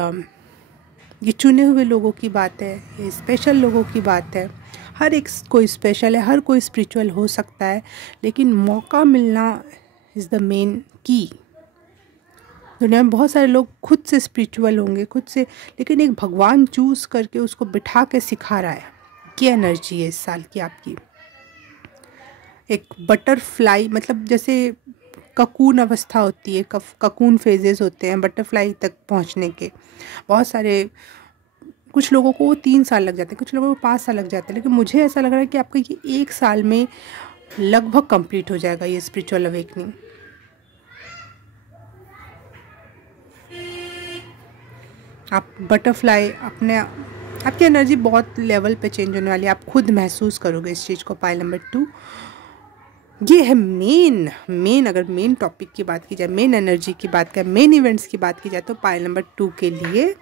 ये चुने हुए लोगों की बात है, ये स्पेशल लोगों की बात है। हर एक कोई स्पेशल है, हर कोई स्पिरिचुअल हो सकता है, लेकिन मौका मिलना इज़ द मेन की। दुनिया में बहुत सारे लोग खुद से स्पिरिचुअल होंगे, खुद से, लेकिन एक भगवान चूज़ करके उसको बिठा के सिखा रहा है। क्या एनर्जी है इस साल की आपकी। एक बटरफ्लाई, मतलब जैसे ककून अवस्था होती है, ककून फेजेस होते हैं बटरफ्लाई तक पहुंचने के। बहुत सारे, कुछ लोगों को 3 साल लग जाते हैं, कुछ लोगों को 5 साल लग जाते हैं, लेकिन मुझे ऐसा लग रहा है कि आपका ये 1 साल में लगभग कंप्लीट हो जाएगा ये स्पिरिचुअल अवेकनिंग। आप बटरफ्लाई, अपने आपकी एनर्जी बहुत लेवल पे चेंज होने वाली है, आप खुद महसूस करोगे इस चीज़ को। पाइल नंबर 2 ये है मेन अगर मेन टॉपिक की बात की जाए, मेन एनर्जी की बात करें, मेन इवेंट्स की बात की जाए, तो पाइल नंबर 2 के लिए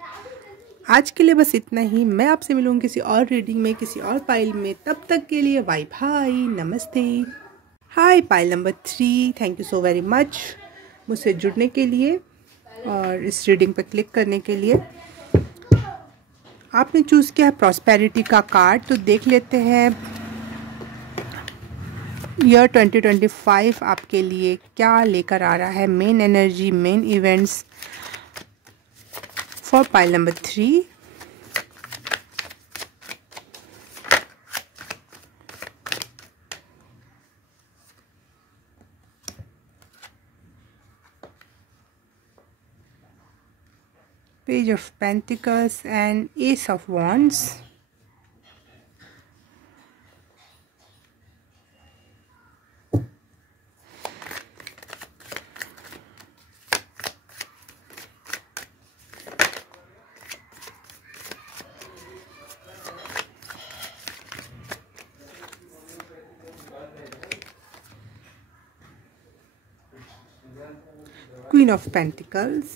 आज के लिए बस इतना ही। मैं आपसे मिलूँगी किसी और रीडिंग में, किसी और पाइल में। तब तक के लिए बाय बाय, नमस्ते। Hi pile number 3, thank you so very much मुझसे जुड़ने के लिए और इस रीडिंग पर क्लिक करने के लिए। आपने चूज़ किया है प्रॉस्पेरिटी का कार्ड, तो देख लेते हैं ईयर 2025 आपके लिए क्या लेकर आ रहा है। Main energy, main events for pile number 3। Page of Pentacles and Ace of Wands. Queen of Pentacles.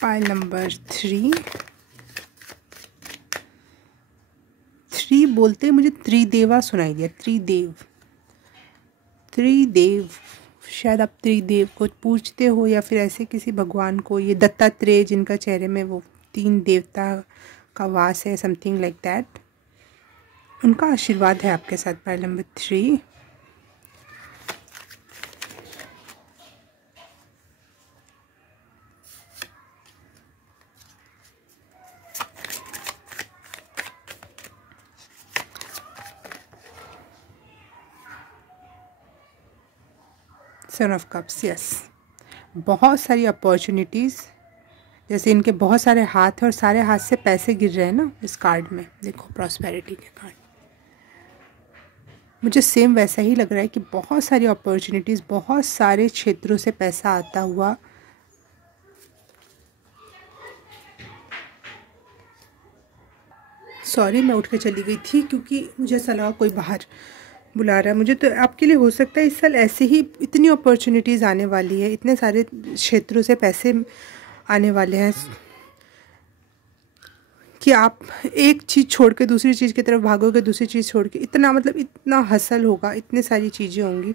Pile number 3 बोलते हैं मुझे त्रिदेवा सुनाई दिया। त्रिदेव, शायद आप त्रिदेव को पूछते हो या फिर ऐसे किसी भगवान को। ये दत्तात्रेय जिनका चेहरे में वो 3 देवता का वास है, समथिंग लाइक दैट, उनका आशीर्वाद है आपके साथ। Pile number 3 son of cups. Yes, बहुत सारी अपॉर्चुनिटीज़, जैसे इनके बहुत सारे हाथ हैं और सारे हाथ से पैसे गिर रहे हैं ना इस कार्ड में। देखो प्रॉस्पेरिटी के कार्ड, मुझे सेम वैसा ही लग रहा है कि बहुत सारी अपॉर्चुनिटीज़, बहुत सारे क्षेत्रों से पैसा आता हुआ। सॉरी, मैं उठ के चली गई थी क्योंकि मुझे ऐसा लगा कोई बाहर बुला रहा है मुझे। तो आपके लिए हो सकता है इस साल ऐसे ही इतनी अपॉर्चुनिटीज़ आने वाली है, इतने सारे क्षेत्रों से पैसे आने वाले हैं कि आप एक चीज़ छोड़ के दूसरी चीज़ की तरफ भागोगे, दूसरी चीज़ छोड़ के, इतना मतलब इतना हसल होगा, इतनी सारी चीज़ें होंगी।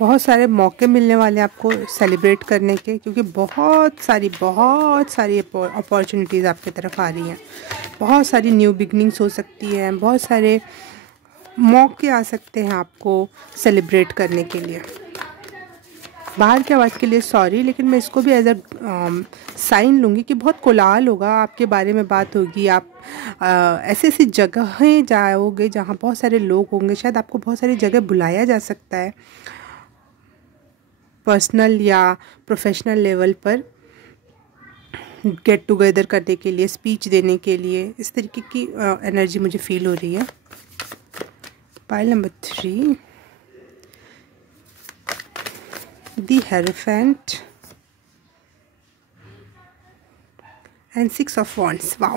बहुत सारे मौके मिलने वाले हैं आपको सेलिब्रेट करने के, क्योंकि बहुत सारी अपॉर्चुनिटीज़ आपकी तरफ आ रही हैं। बहुत सारी न्यू बिगनिंग्स हो सकती हैं, बहुत सारे मौके आ सकते हैं आपको सेलिब्रेट करने के लिए। बाहर की आवाज़ के लिए सॉरी, लेकिन मैं इसको भी एज अ साइन लूँगी कि बहुत कोलाहल होगा, आपके बारे में बात होगी। आप ऐसी ऐसी जगहें जाओगे जहाँ बहुत सारे लोग होंगे, शायद आपको बहुत सारी जगह बुलाया जा सकता है, पर्सनल या प्रोफेशनल लेवल पर गेट टुगेदर करने के लिए, स्पीच देने के लिए। इस तरीके की एनर्जी मुझे फील हो रही है। Pile number 3 the hierophant and 6 of wands. Wow,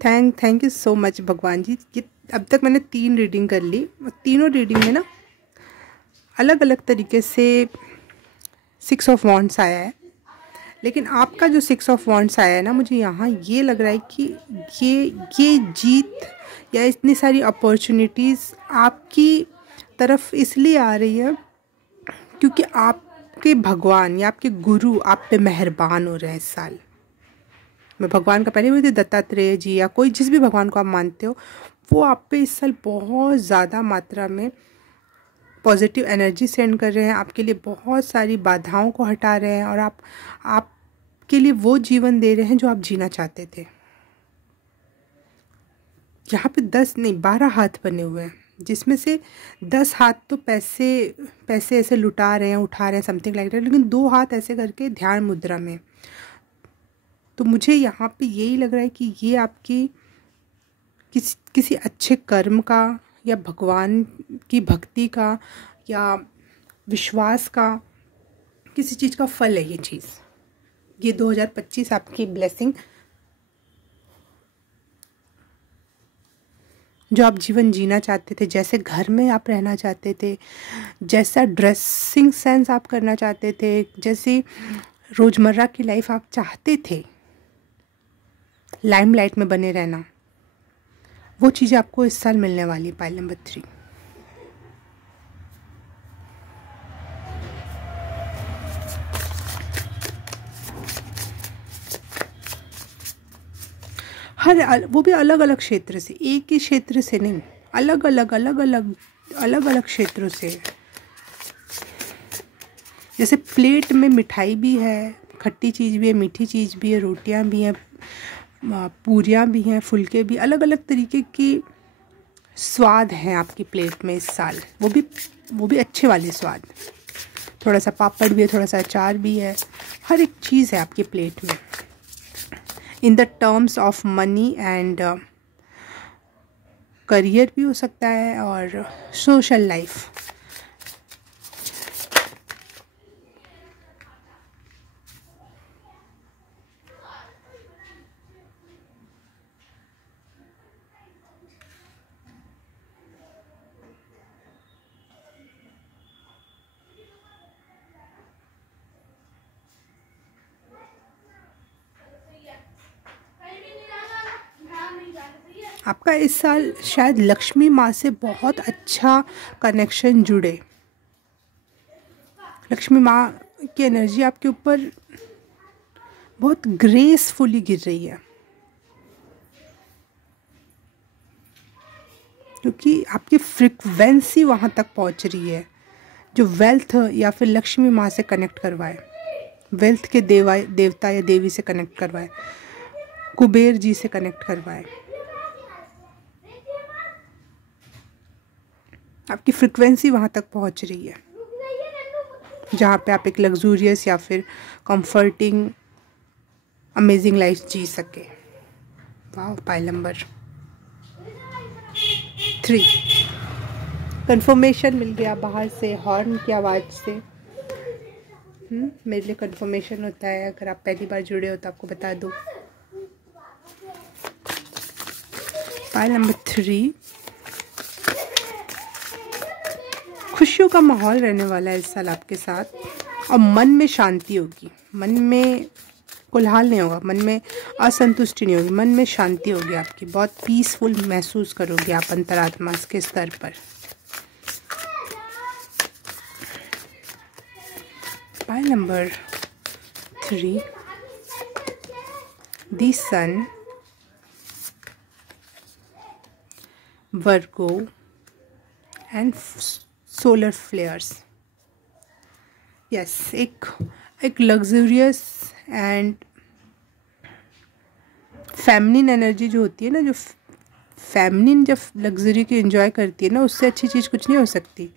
thank you so much भगवान जी। ये अब तक मैंने 3 रीडिंग कर ली, तीनों रीडिंग में ना अलग अलग तरीके से 6 ऑफ वॉन्ड्स आया है, लेकिन आपका जो 6 ऑफ वॉन्ड्स आया है ना, मुझे यहाँ ये लग रहा है कि ये जीत या इतनी सारी अपॉर्चुनिटीज़ आपकी तरफ इसलिए आ रही है क्योंकि आपके भगवान या आपके गुरु आप पे मेहरबान हो रहे हैं इस साल। मैं भगवान का पहले भी थी, दत्तात्रेय जी या कोई जिस भी भगवान को आप मानते हो, वो आप पे इस साल बहुत ज़्यादा मात्रा में पॉजिटिव एनर्जी सेंड कर रहे हैं, आपके लिए बहुत सारी बाधाओं को हटा रहे हैं और आपके लिए वो जीवन दे रहे हैं जो आप जीना चाहते थे। यहाँ पे 10 नहीं 12 हाथ बने हुए हैं, जिसमें से 10 हाथ तो पैसे ऐसे लुटा रहे हैं, उठा रहे हैं, समथिंग लाइक दैट, लेकिन 2 हाथ ऐसे करके ध्यान मुद्रा में। तो मुझे यहाँ पे यही लग रहा है कि ये आपकी किसी अच्छे कर्म का या भगवान की भक्ति का या विश्वास का किसी चीज़ का फल है ये चीज़। ये 2025 आपकी ब्लेसिंग, जो आप जीवन जीना चाहते थे, जैसे घर में आप रहना चाहते थे, जैसा ड्रेसिंग सेंस आप करना चाहते थे, जैसी रोज़मर्रा की लाइफ आप चाहते थे, लाइमलाइट में बने रहना, वो चीज़ें आपको इस साल मिलने वाली। पाइल नंबर 3, वो भी अलग अलग क्षेत्र से, एक ही क्षेत्र से नहीं, अलग अलग क्षेत्रों से। जैसे प्लेट में मिठाई भी है, खट्टी चीज़ भी है, मीठी चीज़ भी है, रोटियां भी हैं, पूरियाँ भी हैं, फुलके भी, अलग अलग तरीके की स्वाद हैं आपकी प्लेट में इस साल, वो भी अच्छे वाले स्वाद। थोड़ा सा पापड़ भी है, थोड़ा सा अचार भी है, हर एक चीज़ है आपकी प्लेट में। In the terms of money and career भी हो सकता है और सोशल लाइफ। आपका इस साल शायद लक्ष्मी माँ से बहुत अच्छा कनेक्शन जुड़े। लक्ष्मी माँ की एनर्जी आपके ऊपर बहुत ग्रेसफुली गिर रही है, क्योंकि आपकी फ्रिक्वेंसी वहाँ तक पहुँच रही है जो वेल्थ या फिर लक्ष्मी माँ से कनेक्ट करवाए, वेल्थ के देवता या देवी से कनेक्ट करवाए, कुबेर जी से कनेक्ट करवाए। आपकी फ्रिक्वेंसी वहाँ तक पहुँच रही है जहाँ पे आप एक लग्जूरियस या फिर कंफर्टिंग अमेजिंग लाइफ जी सके। वाह, पाइल नंबर 3, कंफर्मेशन मिल गया बाहर से, हॉर्न की आवाज़ से। मेरे लिए कंफर्मेशन होता है, अगर आप पहली बार जुड़े हो तो आपको बता दूँ। पाइल नंबर 3, खुशियों का माहौल रहने वाला है इस साल आपके साथ और मन में शांति होगी, मन में कोलाहल नहीं होगा, मन में असंतुष्टि नहीं होगी, मन में शांति होगी आपकी, बहुत पीसफुल महसूस करोगे आप अंतरात्मा के स्तर पर। Pile number 3, the sun, Virgo and solar flares. Yes, एक लग्जरियस एंड फेमिनिन एनर्जी जो होती है ना, जो फेमिनिन जब लग्जरी की एंजॉय करती है ना, उससे अच्छी चीज़ कुछ नहीं हो सकती।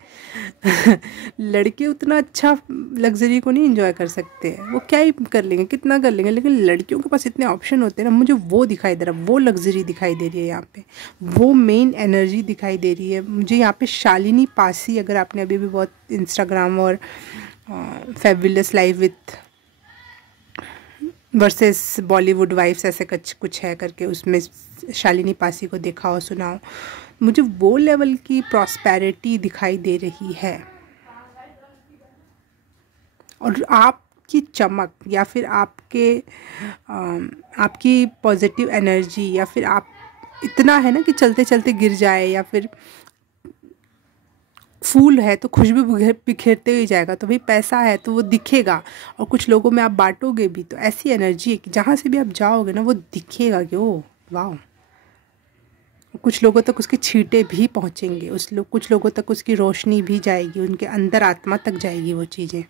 लड़के उतना अच्छा लग्जरी को नहीं एंजॉय कर सकते हैं, वो क्या ही कर लेंगे, कितना कर लेंगे, लेकिन लड़कियों के पास इतने ऑप्शन होते हैं ना। मुझे वो दिखाई दे रहा, वो लग्जरी दिखाई दे रही है यहाँ पे, वो मेन एनर्जी दिखाई दे रही है मुझे यहाँ पे। शालिनी पासी, अगर आपने अभी भी बहुत इंस्टाग्राम और fabulous life with versus Bollywood wives ऐसे कुछ है करके, उसमें शालिनी पासी को देखा हो, सुना हो, मुझे वो लेवल की प्रॉस्पेरिटी दिखाई दे रही है। और आपकी चमक या फिर आपकी पॉजिटिव एनर्जी, या फिर आप इतना है ना कि चलते चलते गिर जाए, या फिर फूल है तो खुशबू बिखेरते ही जाएगा, तो भाई पैसा है तो वो दिखेगा, और कुछ लोगों में आप बांटोगे भी, तो ऐसी एनर्जी है कि जहाँ से भी आप जाओगे ना वो दिखेगा कि ओ वाह। कुछ लोगों तक उसके छींटे भी पहुँचेंगे, कुछ लोगों तक उसकी रोशनी भी जाएगी, उनके अंदर आत्मा तक जाएगी वो चीज़ें।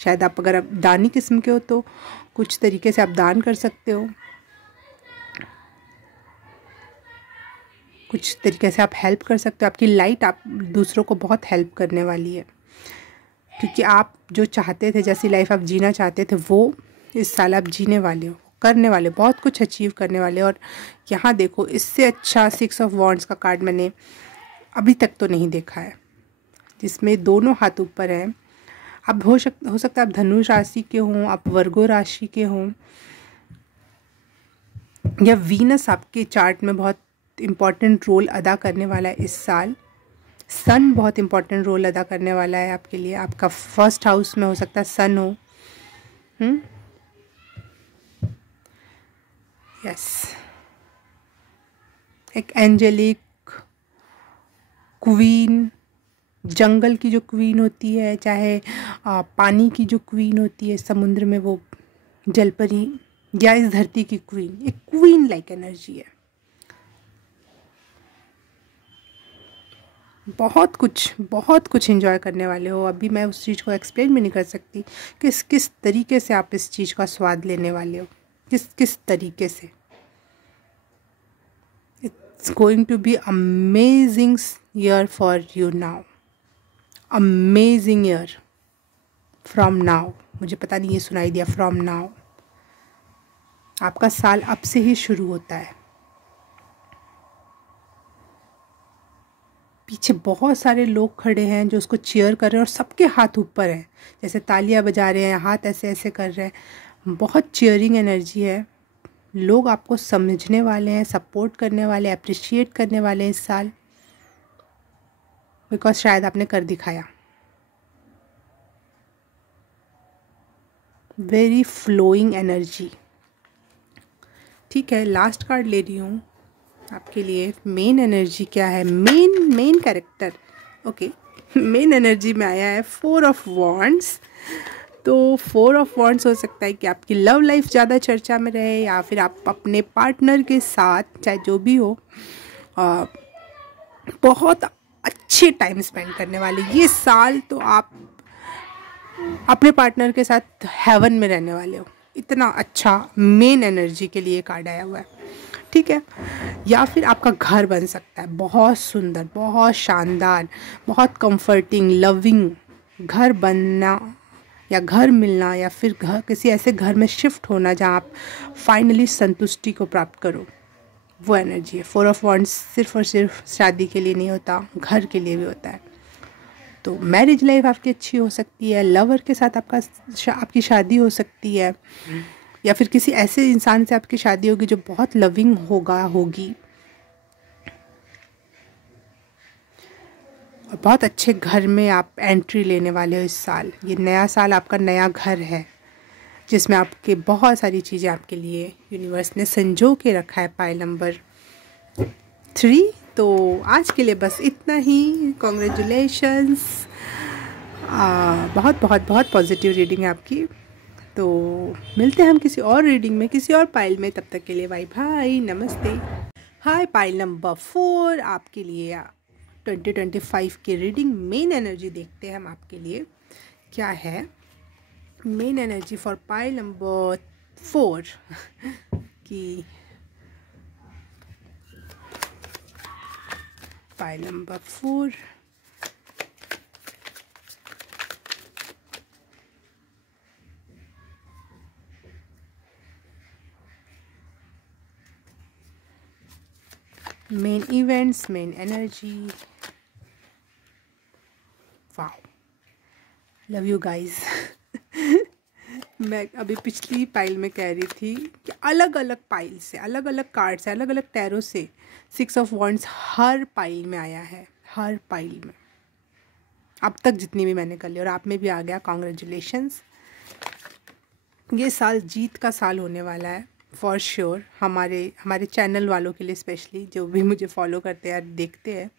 शायद आप अगर आप दानी किस्म के हो तो कुछ तरीके से आप दान कर सकते हो, कुछ तरीके से आप हेल्प कर सकते हो। आपकी लाइट आप दूसरों को बहुत हेल्प करने वाली है, क्योंकि आप जो चाहते थे, जैसी लाइफ आप जीना चाहते थे, वो इस साल आप जीने वाले हो, करने वाले, बहुत कुछ अचीव करने वाले। और यहाँ देखो, इससे अच्छा 6 ऑफ वॉन्ड्स का कार्ड मैंने अभी तक तो नहीं देखा है, जिसमें दोनों हाथ ऊपर हैं। अब हो सकता है आप धनुष राशि के हों, आप वर्गो राशि के हों, या वीनस आपके चार्ट में बहुत इम्पॉर्टेंट रोल अदा करने वाला है इस साल। सन बहुत इम्पॉर्टेंट रोल अदा करने वाला है आपके लिए। आपका फर्स्ट हाउस में हो सकता है सन हो। यस, एक एंजेलिक क्वीन, जंगल की जो क्वीन होती है, चाहे पानी की जो क्वीन होती है समुद्र में, वो जलपरी, या इस धरती की क्वीन, एक क्वीन लाइक एनर्जी है। बहुत कुछ एंजॉय करने वाले हो। अभी मैं उस चीज़ को एक्सप्लेन भी नहीं कर सकती किस तरीके से आप इस चीज़ का स्वाद लेने वाले हो, किस तरीके से। It's going to be amazing year for you now, amazing year from now. मुझे पता नहीं ये सुनाई दिया, फ्रॉम नाउ। आपका साल अब से ही शुरू होता है। पीछे बहुत सारे लोग खड़े हैं जो उसको चीयर कर रहे हैं, और सबके हाथ ऊपर हैं, जैसे तालियां बजा रहे हैं, हाथ ऐसे ऐसे कर रहे हैं। बहुत चीयरिंग एनर्जी है। लोग आपको समझने वाले हैं, सपोर्ट करने वाले, अप्रिशिएट करने वाले हैं इस साल, बिकॉज शायद आपने कर दिखाया। Very flowing energy. ठीक है, लास्ट कार्ड ले रही हूँ आपके लिए। मेन एनर्जी क्या है, main character. Okay, main energy में आया है 4 ऑफ वॉन्ड्स। तो 4 ऑफ वॉन्ड्स हो सकता है कि आपकी लव लाइफ ज़्यादा चर्चा में रहे, या फिर आप अपने पार्टनर के साथ, चाहे जो भी हो, बहुत अच्छे टाइम स्पेंड करने वाले ये साल। तो आप अपने पार्टनर के साथ हेवन में रहने वाले हो। इतना अच्छा मेन एनर्जी के लिए कार्ड आया हुआ है। ठीक है, या फिर आपका घर बन सकता है, बहुत सुंदर, बहुत शानदार, बहुत कंफर्टिंग, लविंग घर बनना, या घर मिलना, या फिर किसी ऐसे घर में शिफ्ट होना जहाँ आप फाइनली संतुष्टि को प्राप्त करो। वो एनर्जी है। 4 ऑफ वॉन्ड्स सिर्फ और सिर्फ शादी के लिए नहीं होता, घर के लिए भी होता है। तो मैरिज लाइफ आपकी अच्छी हो सकती है, लवर के साथ आपकी शादी हो सकती है, या फिर किसी ऐसे इंसान से आपकी शादी होगी जो बहुत लविंग होगी, और बहुत अच्छे घर में आप एंट्री लेने वाले हो इस साल। ये नया साल आपका नया घर है, जिसमें आपके बहुत सारी चीज़ें आपके लिए यूनिवर्स ने संजो के रखा है। Pile number 3। तो आज के लिए बस इतना ही। कॉन्ग्रेचुलेशंस, बहुत बहुत बहुत पॉजिटिव रीडिंग है आपकी। तो मिलते हैं हम किसी और रीडिंग में, किसी और पाइल में। तब तक के लिए बाय बाय, नमस्ते। हाय, पाइल नंबर 4 आपके लिए 2025 की रीडिंग। मेन एनर्जी देखते हैं हम आपके लिए क्या है। Main energy for pile number 4 की pile number 4, main events, main energy. Wow, love you guys. मैं अभी पिछली पाइल में कह रही थी कि अलग अलग पाइल से, अलग अलग कार्ड से, अलग अलग टैरो से 6 ऑफ वॉन्ड्स हर पाइल में आया है, हर पाइल में अब तक जितनी भी मैंने कर ली, और आप में भी आ गया। कॉन्ग्रेचुलेशंस। ये साल जीत का साल होने वाला है फॉर श्योर, हमारे चैनल वालों के लिए स्पेशली, जो भी मुझे फॉलो करते हैं, देखते हैं,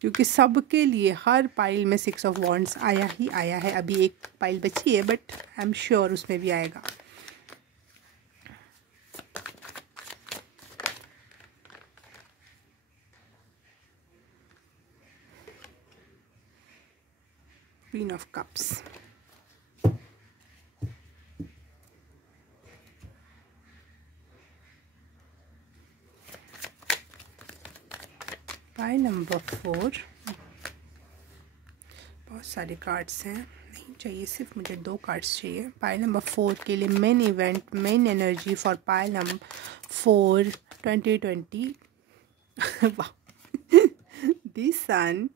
क्योंकि सबके लिए हर पाइल में 6 ऑफ वॉन्ड्स आया ही आया है। अभी एक पाइल बची है, बट आई एम श्योर उसमें भी आएगा। Queen of cups, pile number 4, बहुत सारे कार्ड्स हैं, नहीं चाहिए, सिर्फ मुझे 2 कार्ड्स चाहिए। पाइल नंबर 4 के लिए main event, main energy for pile number 4 2020। वाह, the sun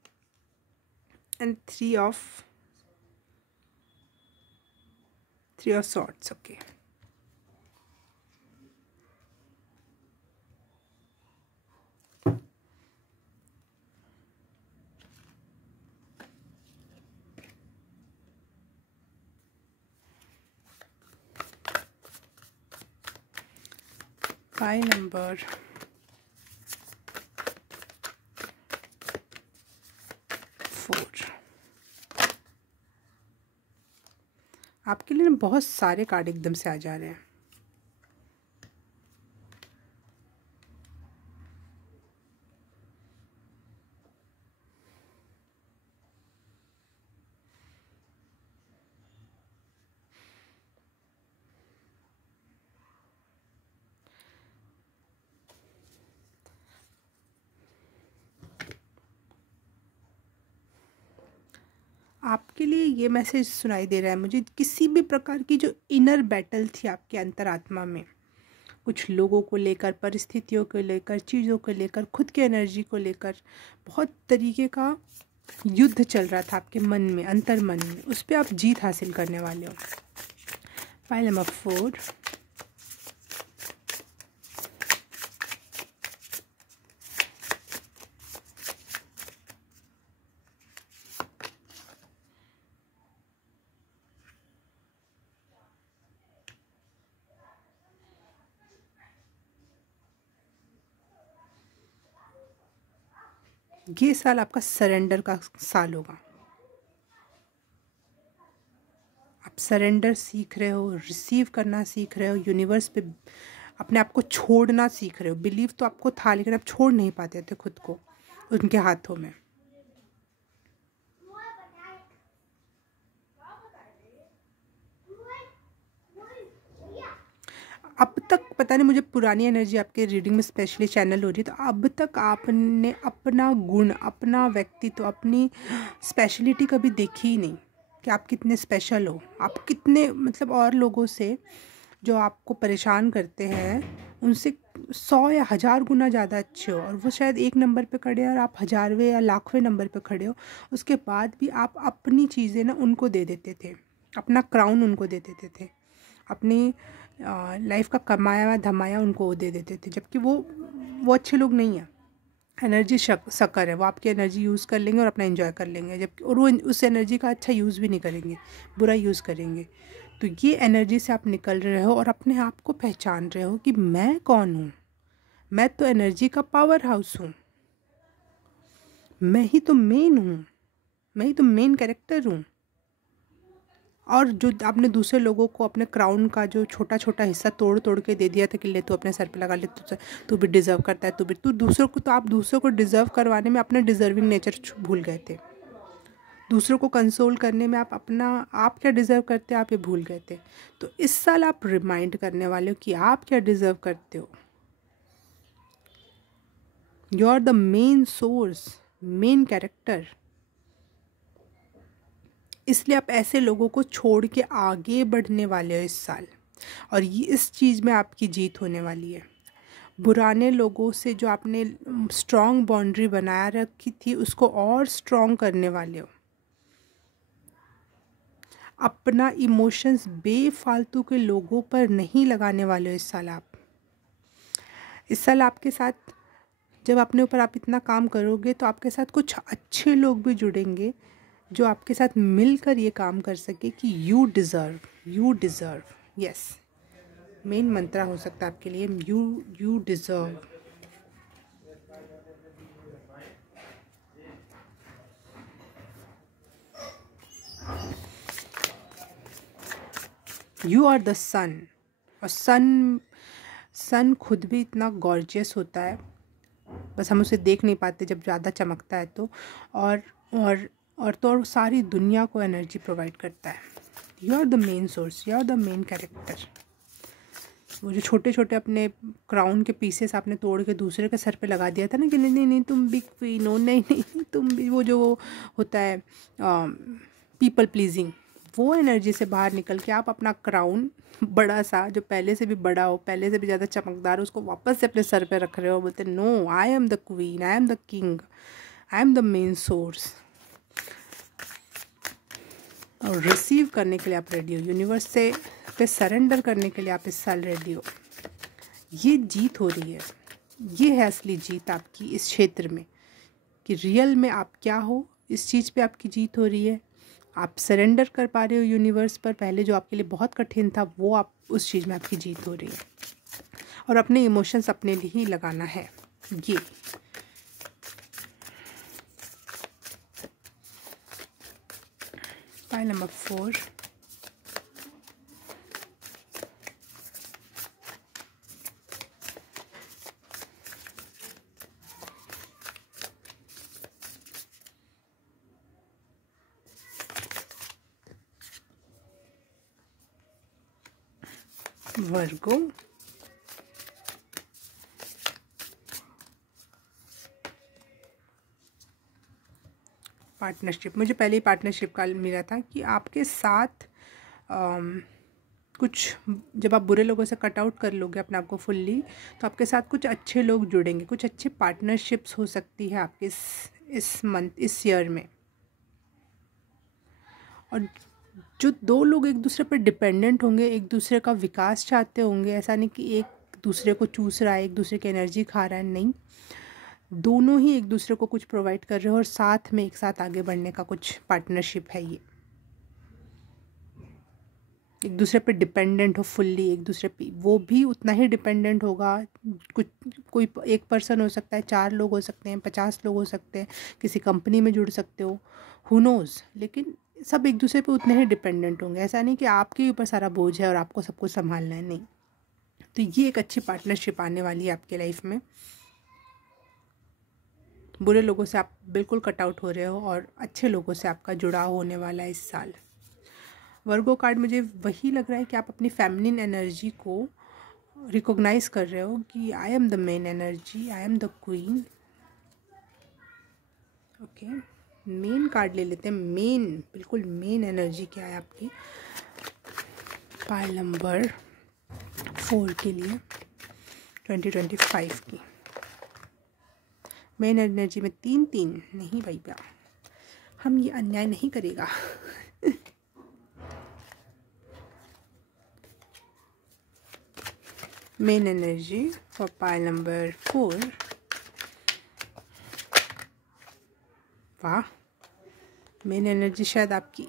and 3 of swords, okay. Pile number 4, आपके लिए ना बहुत सारे कार्ड एकदम से आ जा रहे हैं। आपके लिए ये मैसेज सुनाई दे रहा है मुझे, किसी भी प्रकार की जो इनर बैटल थी आपके अंतरात्मा में, कुछ लोगों को लेकर, परिस्थितियों को लेकर, चीज़ों को लेकर, खुद की एनर्जी को लेकर, बहुत तरीके का युद्ध चल रहा था आपके मन में, अंतर मन में, उस पर आप जीत हासिल करने वाले हो। पाइल नंबर 4, ये साल आपका सरेंडर का साल होगा। आप सरेंडर सीख रहे हो, रिसीव करना सीख रहे हो, यूनिवर्स पे अपने आप को छोड़ना सीख रहे हो। बिलीव तो आपको था, लेकिन आप छोड़ नहीं पाते थे खुद को उनके हाथों में। अब तक पता नहीं, मुझे पुरानी एनर्जी आपके रीडिंग में स्पेशली चैनल हो रही है, तो अब तक आपने अपना गुण, अपना व्यक्तित्व, अपनी स्पेशलिटी कभी देखी ही नहीं कि आप कितने स्पेशल हो। आप कितने, मतलब और लोगों से जो आपको परेशान करते हैं उनसे 100 या 1000 गुना ज़्यादा अच्छे हो, और वो शायद 1 नंबर पे खड़े हैं और आप 1000वें या लाखवें नंबर पे खड़े हो। उसके बाद भी आप अपनी चीज़ें ना उनको दे देते थे, अपना क्राउन उनको दे देते थे, अपनी लाइफ का कमाया हुआ धमाया उनको दे देते थे, जबकि वो अच्छे लोग नहीं हैं। एनर्जी शक्कर है, वो आपकी एनर्जी यूज़ कर लेंगे और अपना एंजॉय कर लेंगे, जबकि और वो उस एनर्जी का अच्छा यूज़ भी नहीं करेंगे, बुरा यूज़ करेंगे। तो ये एनर्जी से आप निकल रहे हो और अपने आप को पहचान रहे हो कि मैं कौन हूँ। मैं तो एनर्जी का पावर हाउस हूँ, मैं ही तो मेन हूँ, मैं ही तो मेन कैरेक्टर हूँ। और जो आपने दूसरे लोगों को अपने क्राउन का जो छोटा छोटा हिस्सा तोड़ तोड़ के दे दिया था कि ले तू अपने सर पे लगा ले, तू भी डिज़र्व करता है, तू दूसरों को, तो आप दूसरों को डिज़र्व करवाने में अपना डिज़र्विंग नेचर भूल गए थे। दूसरों को कंसोल करने में आप क्या डिज़र्व करते हैं आप ये भूल गए थे। तो इस साल आप रिमाइंड करने वाले हो कि आप क्या डिज़र्व करते हो। You are the main source, main character. इसलिए आप ऐसे लोगों को छोड़ के आगे बढ़ने वाले हो इस साल, और ये इस चीज़ में आपकी जीत होने वाली है। पुराने लोगों से जो आपने स्ट्रॉन्ग बाउंड्री बनाया रखी थी उसको और स्ट्रॉन्ग करने वाले हो। अपना इमोशंस बेफालतू के लोगों पर नहीं लगाने वाले हो इस साल आप। इस साल आपके साथ जब अपने ऊपर आप इतना काम करोगे तो आपके साथ कुछ अच्छे लोग भी जुड़ेंगे जो आपके साथ मिलकर ये काम कर सके कि you deserve. Yes, main mantra हो सकता है आपके लिए, you deserve. You are the sun, और सन खुद भी इतना गॉर्जियस होता है, बस हम उसे देख नहीं पाते जब ज़्यादा चमकता है तो। और सारी दुनिया को एनर्जी प्रोवाइड करता है। You are the main source, you are the main character. वो जो छोटे छोटे अपने क्राउन के पीसेस आपने तोड़ के दूसरे के सर पे लगा दिया था ना कि नहीं नहीं नहीं तुम बिग क्वीन हो, नहीं नहीं तुम भी, वो जो होता है पीपल प्लीजिंग, वो एनर्जी से बाहर निकल के आप अपना क्राउन बड़ा सा, जो पहले से भी बड़ा हो, पहले से भी ज़्यादा चमकदार हो, उसको वापस से अपने सर पे रख रहे हो। बोलते no, I am the queen, I am the king, I am the main source. और रिसीव करने के लिए आप रेडी हो, यूनिवर्स से पे सरेंडर करने के लिए आप इस साल रेडी हो। ये जीत हो रही है, ये है असली जीत आपकी इस क्षेत्र में, कि रियल में आप क्या हो, इस चीज़ पे आपकी जीत हो रही है। आप सरेंडर कर पा रहे हो यूनिवर्स पर, पहले जो आपके लिए बहुत कठिन था वो आप उस चीज़ में आपकी जीत हो रही है। और अपने इमोशंस अपने लिए ही लगाना है। ये पाइल नंबर 4, वर्गो। पार्टनरशिप, मुझे पहले ही पार्टनरशिप का मिला था कि आपके साथ कुछ, जब आप बुरे लोगों से कट आउट कर लोगे अपने आप को फुल्ली, तो आपके साथ कुछ अच्छे लोग जुड़ेंगे, कुछ अच्छे पार्टनरशिप्स हो सकती है आपके इस मंथ, इस ईयर में। और जो दो लोग एक दूसरे पर डिपेंडेंट होंगे, एक दूसरे का विकास चाहते होंगे, ऐसा नहीं कि एक दूसरे को चूस रहा है, एक दूसरे की एनर्जी खा रहा है, नहीं, दोनों ही एक दूसरे को कुछ प्रोवाइड कर रहे हो और साथ में एक साथ आगे बढ़ने का कुछ पार्टनरशिप है ये। एक दूसरे पे डिपेंडेंट हो फुल्ली, एक दूसरे पे, वो भी उतना ही डिपेंडेंट होगा। कुछ, कोई एक पर्सन हो सकता है, 4 लोग हो सकते हैं, 50 लोग हो सकते हैं, किसी कंपनी में जुड़ सकते हो, हु नोज़, लेकिन सब एक दूसरे पे उतने ही डिपेंडेंट होंगे। ऐसा नहीं कि आपके ऊपर सारा बोझ है और आपको सब कुछ संभालना है, नहीं। तो ये एक अच्छी पार्टनरशिप आने वाली है आपके लाइफ में। बुरे लोगों से आप बिल्कुल कट आउट हो रहे हो और अच्छे लोगों से आपका जुड़ाव होने वाला है इस साल। वर्गो कार्ड मुझे वही लग रहा है कि आप अपनी फेमिनिन एनर्जी को रिकॉग्नाइज कर रहे हो कि आई am the main energy, I am the queen. Okay, main card ले लेते हैं। मेन, बिल्कुल मेन एनर्जी क्या है आपकी पाइल नंबर 4 के लिए 2025 की। मेन एनर्जी में 3 नहीं भैया, हम ये अन्याय नहीं करेगा। Main energy for pile number 4। वाह, मेन एनर्जी शायद आपकी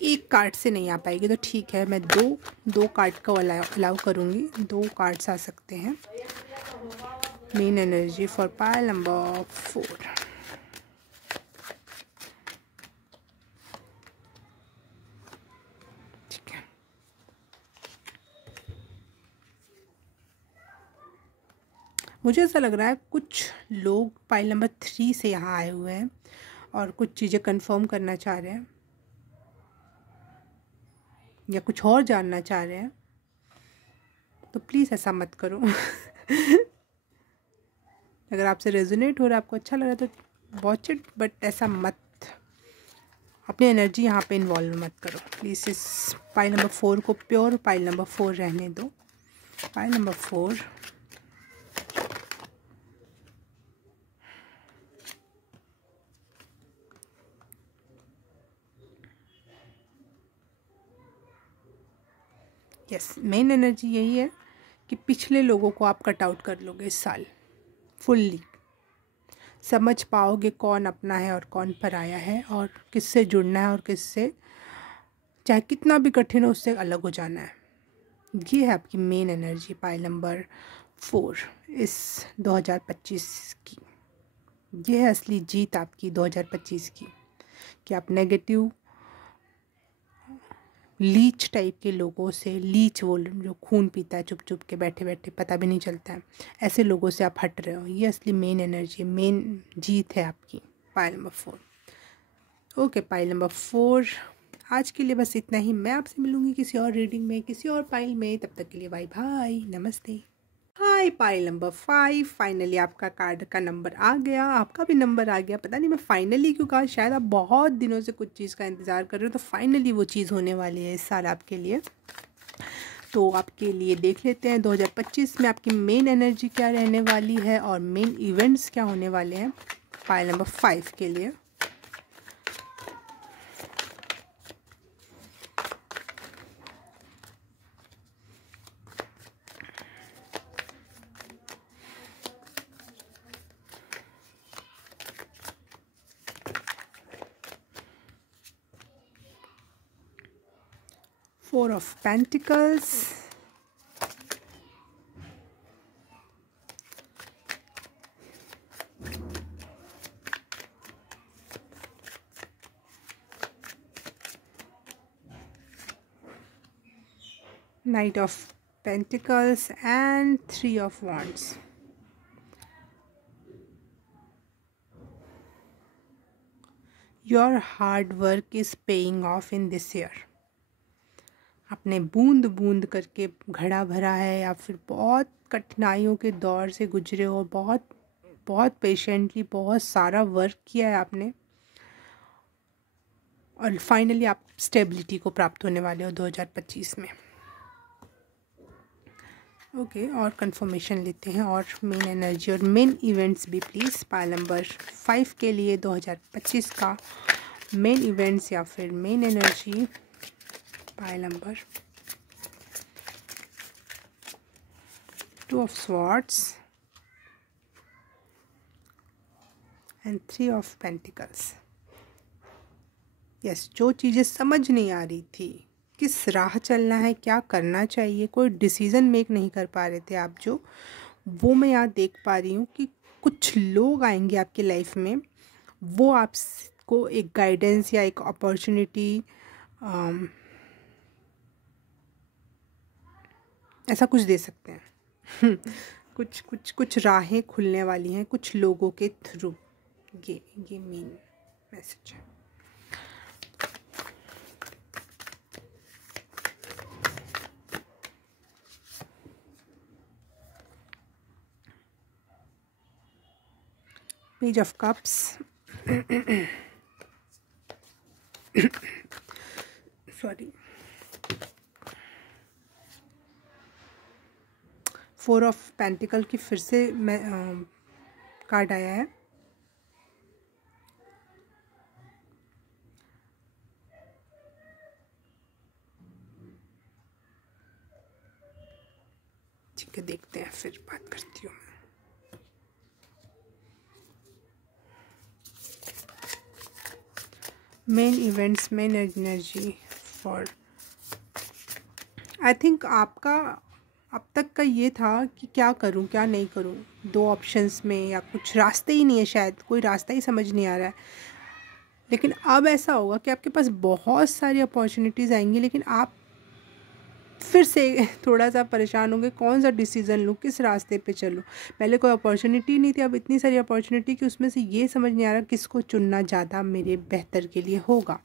एक कार्ड से नहीं आ पाएगी, तो ठीक है, मैं दो कार्ड को अलाउ करूँगी। 2 कार्ड्स आ सकते हैं। Main energy for pile number 4। ठीक है, मुझे ऐसा लग रहा है कुछ लोग पाइल नंबर 3 से यहाँ आए हुए हैं और कुछ चीज़ें कंफर्म करना चाह रहे हैं या कुछ और जानना चाह रहे हैं, तो प्लीज़ ऐसा मत करो। अगर आपसे रेजोनेट हो रहा है, आपको अच्छा लग रहा है तो वॉच इट, बट ऐसा मत, अपनी एनर्जी यहाँ पे इन्वॉल्व मत करो प्लीज़। इस पाइल नंबर 4 को प्योर पाइल नंबर 4 रहने दो। Pile number 4, yes, main energy यही है कि पिछले लोगों को आप कट आउट कर लोगे इस साल फुल्ली। समझ पाओगे कौन अपना है और कौन पराया है, और किससे जुड़ना है और किससे, चाहे कितना भी कठिन हो, उससे अलग हो जाना है। ये है आपकी मेन एनर्जी पाइल नंबर 4 इस 2025 की। ये है असली जीत आपकी 2025 की, कि आप नेगेटिव लीच टाइप के लोगों से, लीच वो जो खून पीता है चुप चुप के बैठे बैठे, पता भी नहीं चलता है, ऐसे लोगों से आप हट रहे हो। ये असली मेन एनर्जी, मेन जीत है आपकी pile number 4। Okay pile number 4, आज के लिए बस इतना ही। मैं आपसे मिलूंगी किसी और रीडिंग में, किसी और पाइल में। तब तक के लिए बाय बाय, नमस्ते। हाय पाइल नंबर 5, फाइनली आपका कार्ड का नंबर आ गया, आपका भी नंबर आ गया। पता नहीं मैं फाइनली क्यों कहा, शायद आप बहुत दिनों से कुछ चीज़ का इंतज़ार कर रहे हो, तो फाइनली वो चीज़ होने वाली है इस साल आपके लिए। तो आपके लिए देख लेते हैं 2025 में आपकी मेन एनर्जी क्या रहने वाली है और मेन इवेंट्स क्या होने वाले हैं पाइल नंबर 5 के लिए। Four of Pentacles, Knight of Pentacles and Three of Wands. Your hard work is paying off in this year. आपने बूंद बूंद करके घड़ा भरा है, या फिर बहुत कठिनाइयों के दौर से गुजरे हो, बहुत बहुत पेशेंटली बहुत सारा वर्क किया है आपने, और फाइनली आप स्टेबिलिटी को प्राप्त होने वाले हो 2025 में। ओके, और कंफर्मेशन लेते हैं और मेन एनर्जी और मेन इवेंट्स भी प्लीज़ पाइल नंबर 5 के लिए 2025 का मेन इवेंट्स या फिर main energy pile number 2 of Swords and 3 of Pentacles. Yes, जो चीज़ें समझ नहीं आ रही थी, किस राह चलना है, क्या करना चाहिए, कोई डिसीज़न मेक नहीं कर पा रहे थे आप, जो वो मैं यहाँ देख पा रही हूँ कि कुछ लोग आएंगे आपकी लाइफ में, वो आपको एक गाइडेंस या एक अपॉर्चुनिटी, ऐसा कुछ दे सकते हैं। कुछ राहें खुलने वाली हैं कुछ लोगों के थ्रू। ये मेन मैसेज है। Page of cups, sorry, 4 of pentacle की फिर से मैं कार्ड आया है। ठीक है, देखते हैं, फिर बात करती हूँ। Main events, main energy for, I think आपका अब तक का ये था कि क्या करूं क्या नहीं करूं, दो ऑप्शंस में, या कुछ रास्ते ही नहीं है, शायद कोई रास्ता ही समझ नहीं आ रहा है। लेकिन अब ऐसा होगा कि आपके पास बहुत सारी अपॉर्चुनिटीज़ आएंगी, लेकिन आप फिर से थोड़ा सा परेशान होंगे, कौन सा डिसीज़न लूँ, किस रास्ते पे चलूँ। पहले कोई अपॉर्चुनिटी नहीं थी, अब इतनी सारी अपॉर्चुनिटी कि उसमें से ये समझ नहीं आ रहा किसको चुनना ज़्यादा मेरे बेहतर के लिए होगा।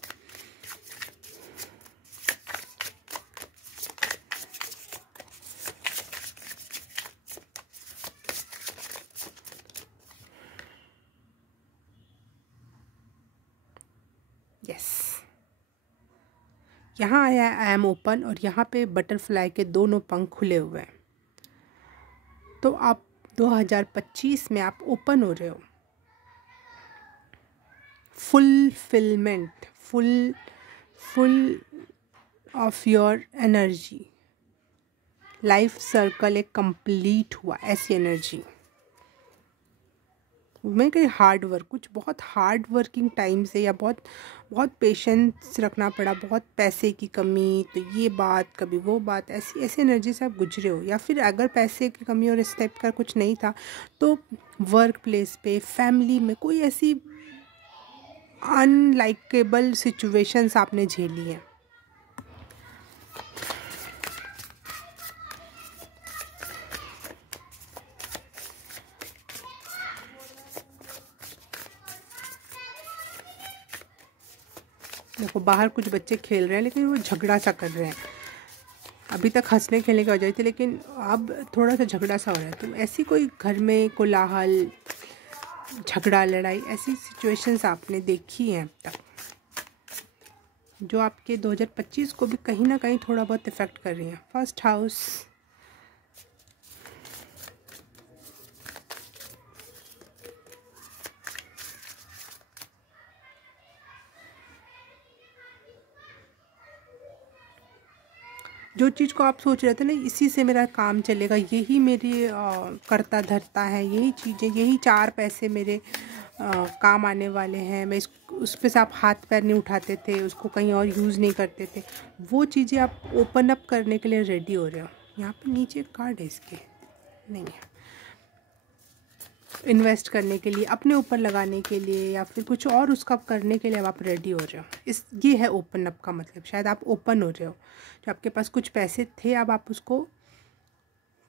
यहाँ आया आई एम ओपन और यहाँ पे बटरफ्लाई के दोनों पंख खुले हुए हैं। तो आप 2025 में आप ओपन हो रहे हो, fulfilment, full of your energy, life circle एक कंप्लीट हुआ, ऐसी एनर्जी मैं कहीं हार्ड वर्क, कुछ बहुत हार्ड वर्किंग टाइम से या बहुत बहुत पेशेंस रखना पड़ा, बहुत पैसे की कमी, तो ये बात कभी वो बात, ऐसी ऐसी एनर्जी से आप गुजरे हो। या फिर अगर पैसे की कमी और इस टाइप का कुछ नहीं था तो वर्क प्लेस पे, फैमिली में कोई ऐसी अनलाइकेबल सिचुएशंस आपने झेली हैं। देखो बाहर कुछ बच्चे खेल रहे हैं लेकिन वो झगड़ा सा कर रहे हैं। अभी तक हंसने खेलने की वजह थी लेकिन अब थोड़ा सा झगड़ा सा हो रहा है। तो ऐसी कोई घर में कोलाहल, झगड़ा, लड़ाई, ऐसी सिचुएशंस आपने देखी हैं अब तक, जो आपके 2025 को भी कहीं ना कहीं थोड़ा बहुत इफ़ेक्ट कर रही हैं। फर्स्ट हाउस, जो चीज़ को आप सोच रहे थे ना इसी से मेरा काम चलेगा, यही मेरी करता धरता है, यही चीज़ें, यही 4 पैसे मेरे काम आने वाले हैं, मैं उस पे से आप हाथ पैर नहीं उठाते थे, उसको कहीं और यूज़ नहीं करते थे, वो चीज़ें आप ओपन अप करने के लिए रेडी हो रहे हो। यहाँ पे नीचे कार्ड है इसके, नहीं है, इन्वेस्ट करने के लिए, अपने ऊपर लगाने के लिए या फिर कुछ और उसका करने के लिए अब आप रेडी हो रहे हो। ये है ओपन अप का मतलब, शायद आप ओपन हो रहे हो। जो आपके पास कुछ पैसे थे अब आप उसको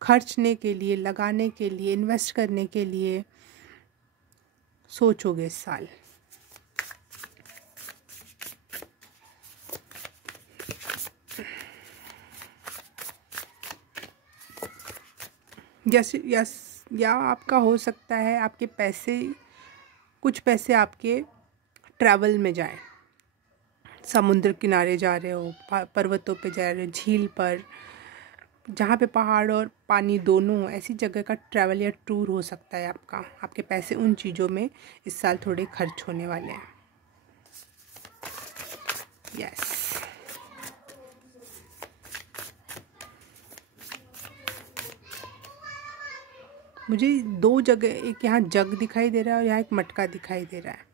खर्चने के लिए, लगाने के लिए, इन्वेस्ट करने के लिए सोचोगे इस साल। जैसे या आपका हो सकता है आपके पैसे, कुछ पैसे आपके ट्रैवल में जाएं, समुद्र किनारे जा रहे हो, पर्वतों पे जा रहे हो, झील पर, जहाँ पे पहाड़ और पानी दोनों हो, ऐसी जगह का ट्रैवल या टूर हो सकता है आपका। आपके पैसे उन चीज़ों में इस साल थोड़े खर्च होने वाले हैं। यस, मुझे 2 जगह, एक यहाँ जग दिखाई दे रहा है और यहाँ एक मटका दिखाई दे रहा है।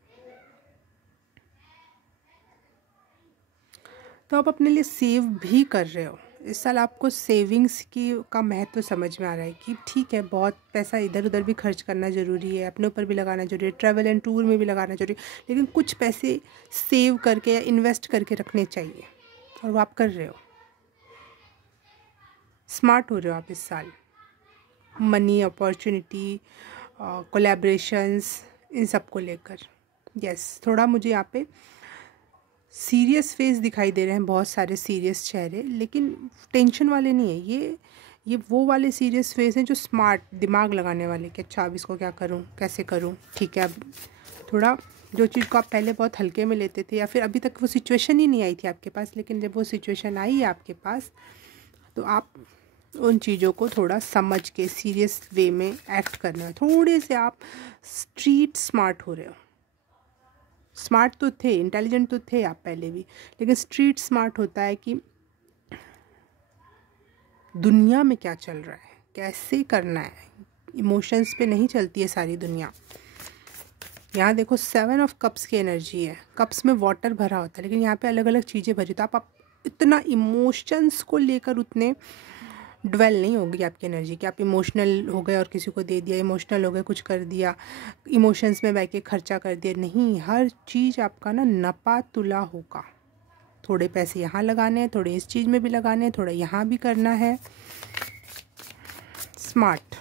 तो आप अपने लिए सेव भी कर रहे हो इस साल। आपको सेविंग्स का महत्व समझ में आ रहा है कि ठीक है, बहुत पैसा इधर उधर भी खर्च करना ज़रूरी है, अपने ऊपर भी लगाना ज़रूरी है, ट्रैवल एंड टूर में भी लगाना ज़रूरी है, लेकिन कुछ पैसे सेव करके या इन्वेस्ट करके रखने चाहिए, और वो आप कर रहे हो। स्मार्ट हो रहे हो आप इस साल। मनी, अपॉर्चुनिटी, कोलैबोरेशंस, इन सब को लेकर। यस, थोड़ा मुझे यहाँ पे सीरियस फेस दिखाई दे रहे हैं, बहुत सारे सीरियस चेहरे, लेकिन टेंशन वाले नहीं है ये वो वाले सीरियस फेस हैं जो स्मार्ट, दिमाग लगाने वाले कि अच्छा अब इसको क्या करूं, कैसे करूं, ठीक है। अब थोड़ा जो चीज़ को आप पहले बहुत हल्के में लेते थे या फिर अभी तक वो सिचुएशन ही नहीं आई थी आपके पास, लेकिन जब वो सिचुएशन आई है आपके पास तो आप उन चीज़ों को थोड़ा समझ के सीरियस वे में एक्ट करना है। थोड़े से आप स्ट्रीट स्मार्ट हो रहे हो। स्मार्ट तो थे, इंटेलिजेंट तो थे आप पहले भी, लेकिन स्ट्रीट स्मार्ट होता है कि दुनिया में क्या चल रहा है, कैसे करना है। इमोशंस पे नहीं चलती है सारी दुनिया। यहाँ देखो 7 ऑफ कप्स की एनर्जी है, कप्स में वाटर भरा होता है लेकिन यहाँ पे अलग अलग चीज़ें भरी, तो आप इतना इमोशंस को लेकर उतने ड्वेल नहीं होगी आपकी एनर्जी कि आप इमोशनल हो गए और किसी को दे दिया, इमोशनल हो गए कुछ कर दिया, इमोशंस में बह के खर्चा कर दिया। नहीं, हर चीज़ आपका ना नपा तुला होगा। थोड़े पैसे यहाँ लगाने हैं, थोड़े इस चीज़ में भी लगाने हैं, थोड़ा यहाँ भी करना है। Smart.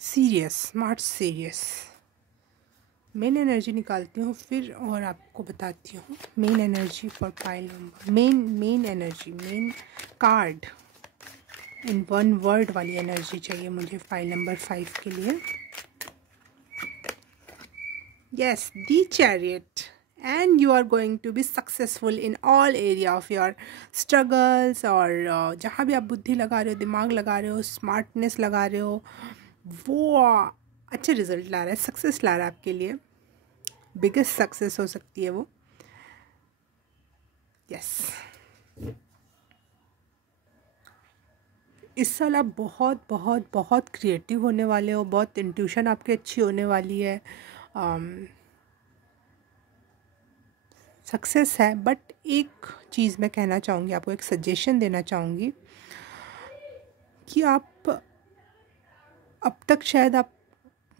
Serious, smart, serious. Main energy निकालती हूँ फिर और आपको बताती हूँ। Main energy for pile number, main energy, main card in one word वाली एनर्जी चाहिए मुझे फाइल नंबर 5 के लिए। Yes, the chariot, and you are going to be successful in all area of your struggles. और जहाँ भी आप बुद्धि लगा रहे हो, दिमाग लगा रहे हो, स्मार्टनेस लगा रहे हो, वो अच्छे रिजल्ट ला रहा है, सक्सेस ला रहा है आपके लिए। बिगेस्ट सक्सेस हो सकती है वो। यस, इस साल आप बहुत बहुत बहुत क्रिएटिव होने वाले हो, बहुत इंट्यूशन आपकी अच्छी होने वाली है, सक्सेस है। बट एक चीज़ मैं कहना चाहूँगी आपको, एक सजेशन देना चाहूँगी कि आप अब तक शायद आप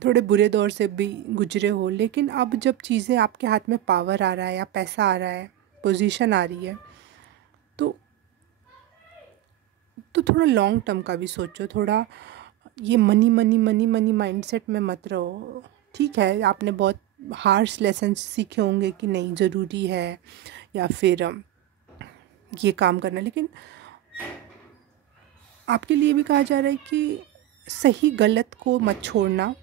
थोड़े बुरे दौर से भी गुजरे हो, लेकिन अब जब चीज़ें आपके हाथ में पावर आ रहा है या पैसा आ रहा है, पोजीशन आ रही है, तो थोड़ा लॉन्ग टर्म का भी सोचो। थोड़ा ये money money money money mindset में मत रहो। ठीक है, आपने बहुत हार्श लेसन सीखे होंगे कि नहीं ज़रूरी है या फिर ये काम करना, लेकिन आपके लिए भी कहा जा रहा है कि सही गलत को मत छोड़ना।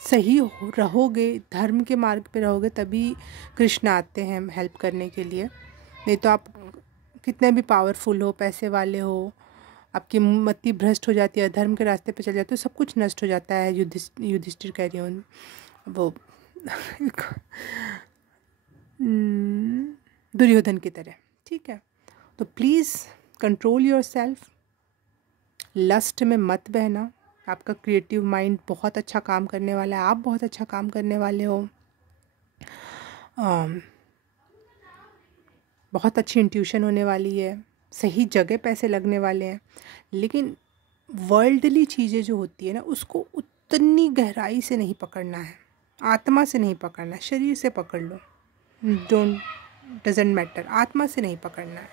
सही रहोगे, धर्म के मार्ग पे रहोगे, तभी कृष्ण आते हैं हेल्प करने के लिए। नहीं तो आप कितने भी पावरफुल हो, पैसे वाले हो, आपकी मति भ्रष्ट हो जाती है, धर्म के रास्ते पे चल जाते हो, सब कुछ नष्ट हो जाता है। युधिष्ठिर कह रही हूँ, वो दुर्योधन की तरह। ठीक है, तो please control your self, lust में मत बहना। आपका क्रिएटिव माइंड बहुत अच्छा काम करने वाला है, आप बहुत अच्छा काम करने वाले हो, बहुत अच्छी इंट्यूशन होने वाली है, सही जगह पैसे लगने वाले हैं। लेकिन वर्ल्डली चीज़ें जो होती है ना, उसको उतनी गहराई से नहीं पकड़ना है, आत्मा से नहीं पकड़ना है। शरीर से पकड़ लो, डजेंट मैटर, आत्मा से नहीं पकड़ना है।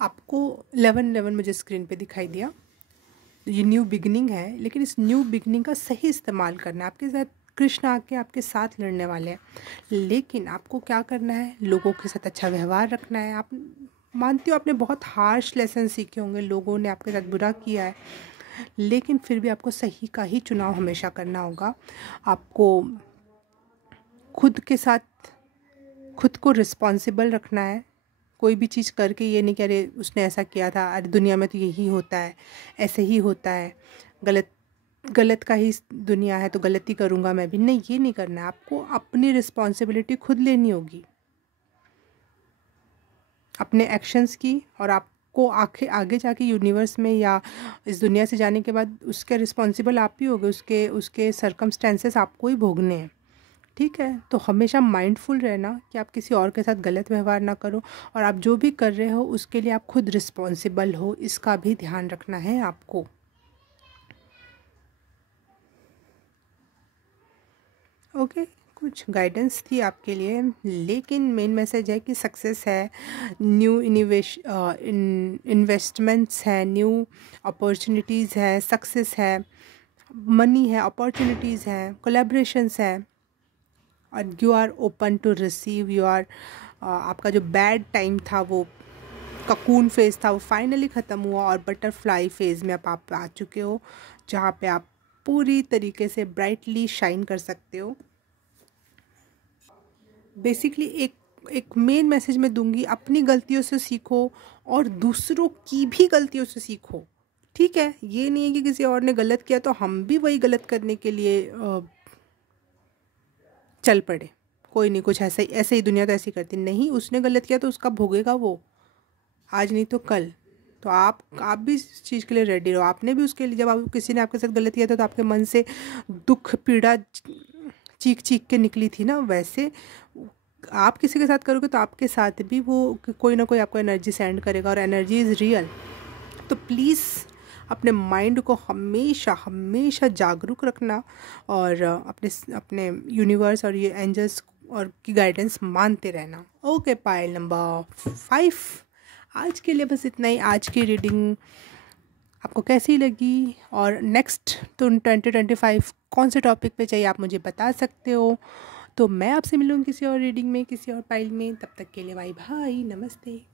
आपको 11 मुझे स्क्रीन पे दिखाई दिया, ये न्यू बिगनिंग है, लेकिन इस न्यू बिगनिंग का सही इस्तेमाल करना है। आपके साथ कृष्ण आके आपके साथ लड़ने वाले हैं, लेकिन आपको क्या करना है, लोगों के साथ अच्छा व्यवहार रखना है। आप मानती हो आपने बहुत हार्श लेसन सीखे होंगे, लोगों ने आपके साथ बुरा किया है, लेकिन फिर भी आपको सही का ही चुनाव हमेशा करना होगा। आपको खुद के साथ खुद को रिस्पॉन्सिबल रखना है। कोई भी चीज़ करके ये नहीं कह रहे उसने ऐसा किया था, अरे दुनिया में तो यही होता है, ऐसे ही होता है, गलत का ही दुनिया है तो गलती करूँगा मैं भी। नहीं, ये नहीं करना है। आपको अपनी रिस्पॉन्सिबिलिटी खुद लेनी होगी अपने एक्शंस की, और आपको आगे जाके यूनिवर्स में या इस दुनिया से जाने के बाद उसके रिस्पॉन्सिबल आप ही होगे, उसके सर्कमस्टेंसेस आपको ही भोगने हैं। ठीक है, तो हमेशा माइंडफुल रहना कि आप किसी और के साथ गलत व्यवहार ना करो, और आप जो भी कर रहे हो उसके लिए आप खुद रिस्पॉन्सिबल हो, इसका भी ध्यान रखना है आपको। ओके, कुछ गाइडेंस थी आपके लिए, लेकिन मेन मैसेज है कि सक्सेस है, न्यू इन्वेस्टमेंट्स है, न्यू अपॉर्चुनिटीज़ है, सक्सेस है, मनी है, अपॉर्चुनिटीज़ हैं, कोलैबोरेशंस हैं, और you are open to receive. You are आपका जो बैड टाइम था, वो ककून फेज़ था, वो फाइनली ख़त्म हुआ और बटरफ्लाई फेज़ में अब आप आ चुके हो, जहाँ पे आप पूरी तरीके से ब्राइटली शाइन कर सकते हो। बेसिकली एक मेन मैसेज मैं दूंगी, अपनी गलतियों से सीखो और दूसरों की भी गलतियों से सीखो। ठीक है, ये नहीं है कि किसी और ने गलत किया तो हम भी वही गलत करने के लिए चल पड़े। कोई नहीं, कुछ ऐसे ही दुनिया तो ऐसी करती नहीं, उसने गलत किया तो उसका भोगेगा वो, आज नहीं तो कल। तो आप भी इस चीज़ के लिए रेडी रहो। आपने भी उसके लिए, जब आप किसी ने आपके साथ गलत किया था तो आपके मन से दुख पीड़ा चीख चीख के निकली थी ना, वैसे आप किसी के साथ करोगे तो आपके साथ भी वो कोई ना कोई आपको एनर्जी सेंड करेगा, और एनर्जी इज़ रियल। तो प्लीज़ अपने माइंड को हमेशा हमेशा जागरूक रखना, और अपने यूनिवर्स और ये एंजल्स और की गाइडेंस मानते रहना। ओके, पाइल नंबर 5, आज के लिए बस इतना ही। आज की रीडिंग आपको कैसी लगी, और नेक्स्ट तो 2025 कौन से टॉपिक पे चाहिए आप मुझे बता सकते हो। तो मैं आपसे मिलूँगी किसी और रीडिंग में, किसी और फाइल में। तब तक के लिए बाय बाय, नमस्ते।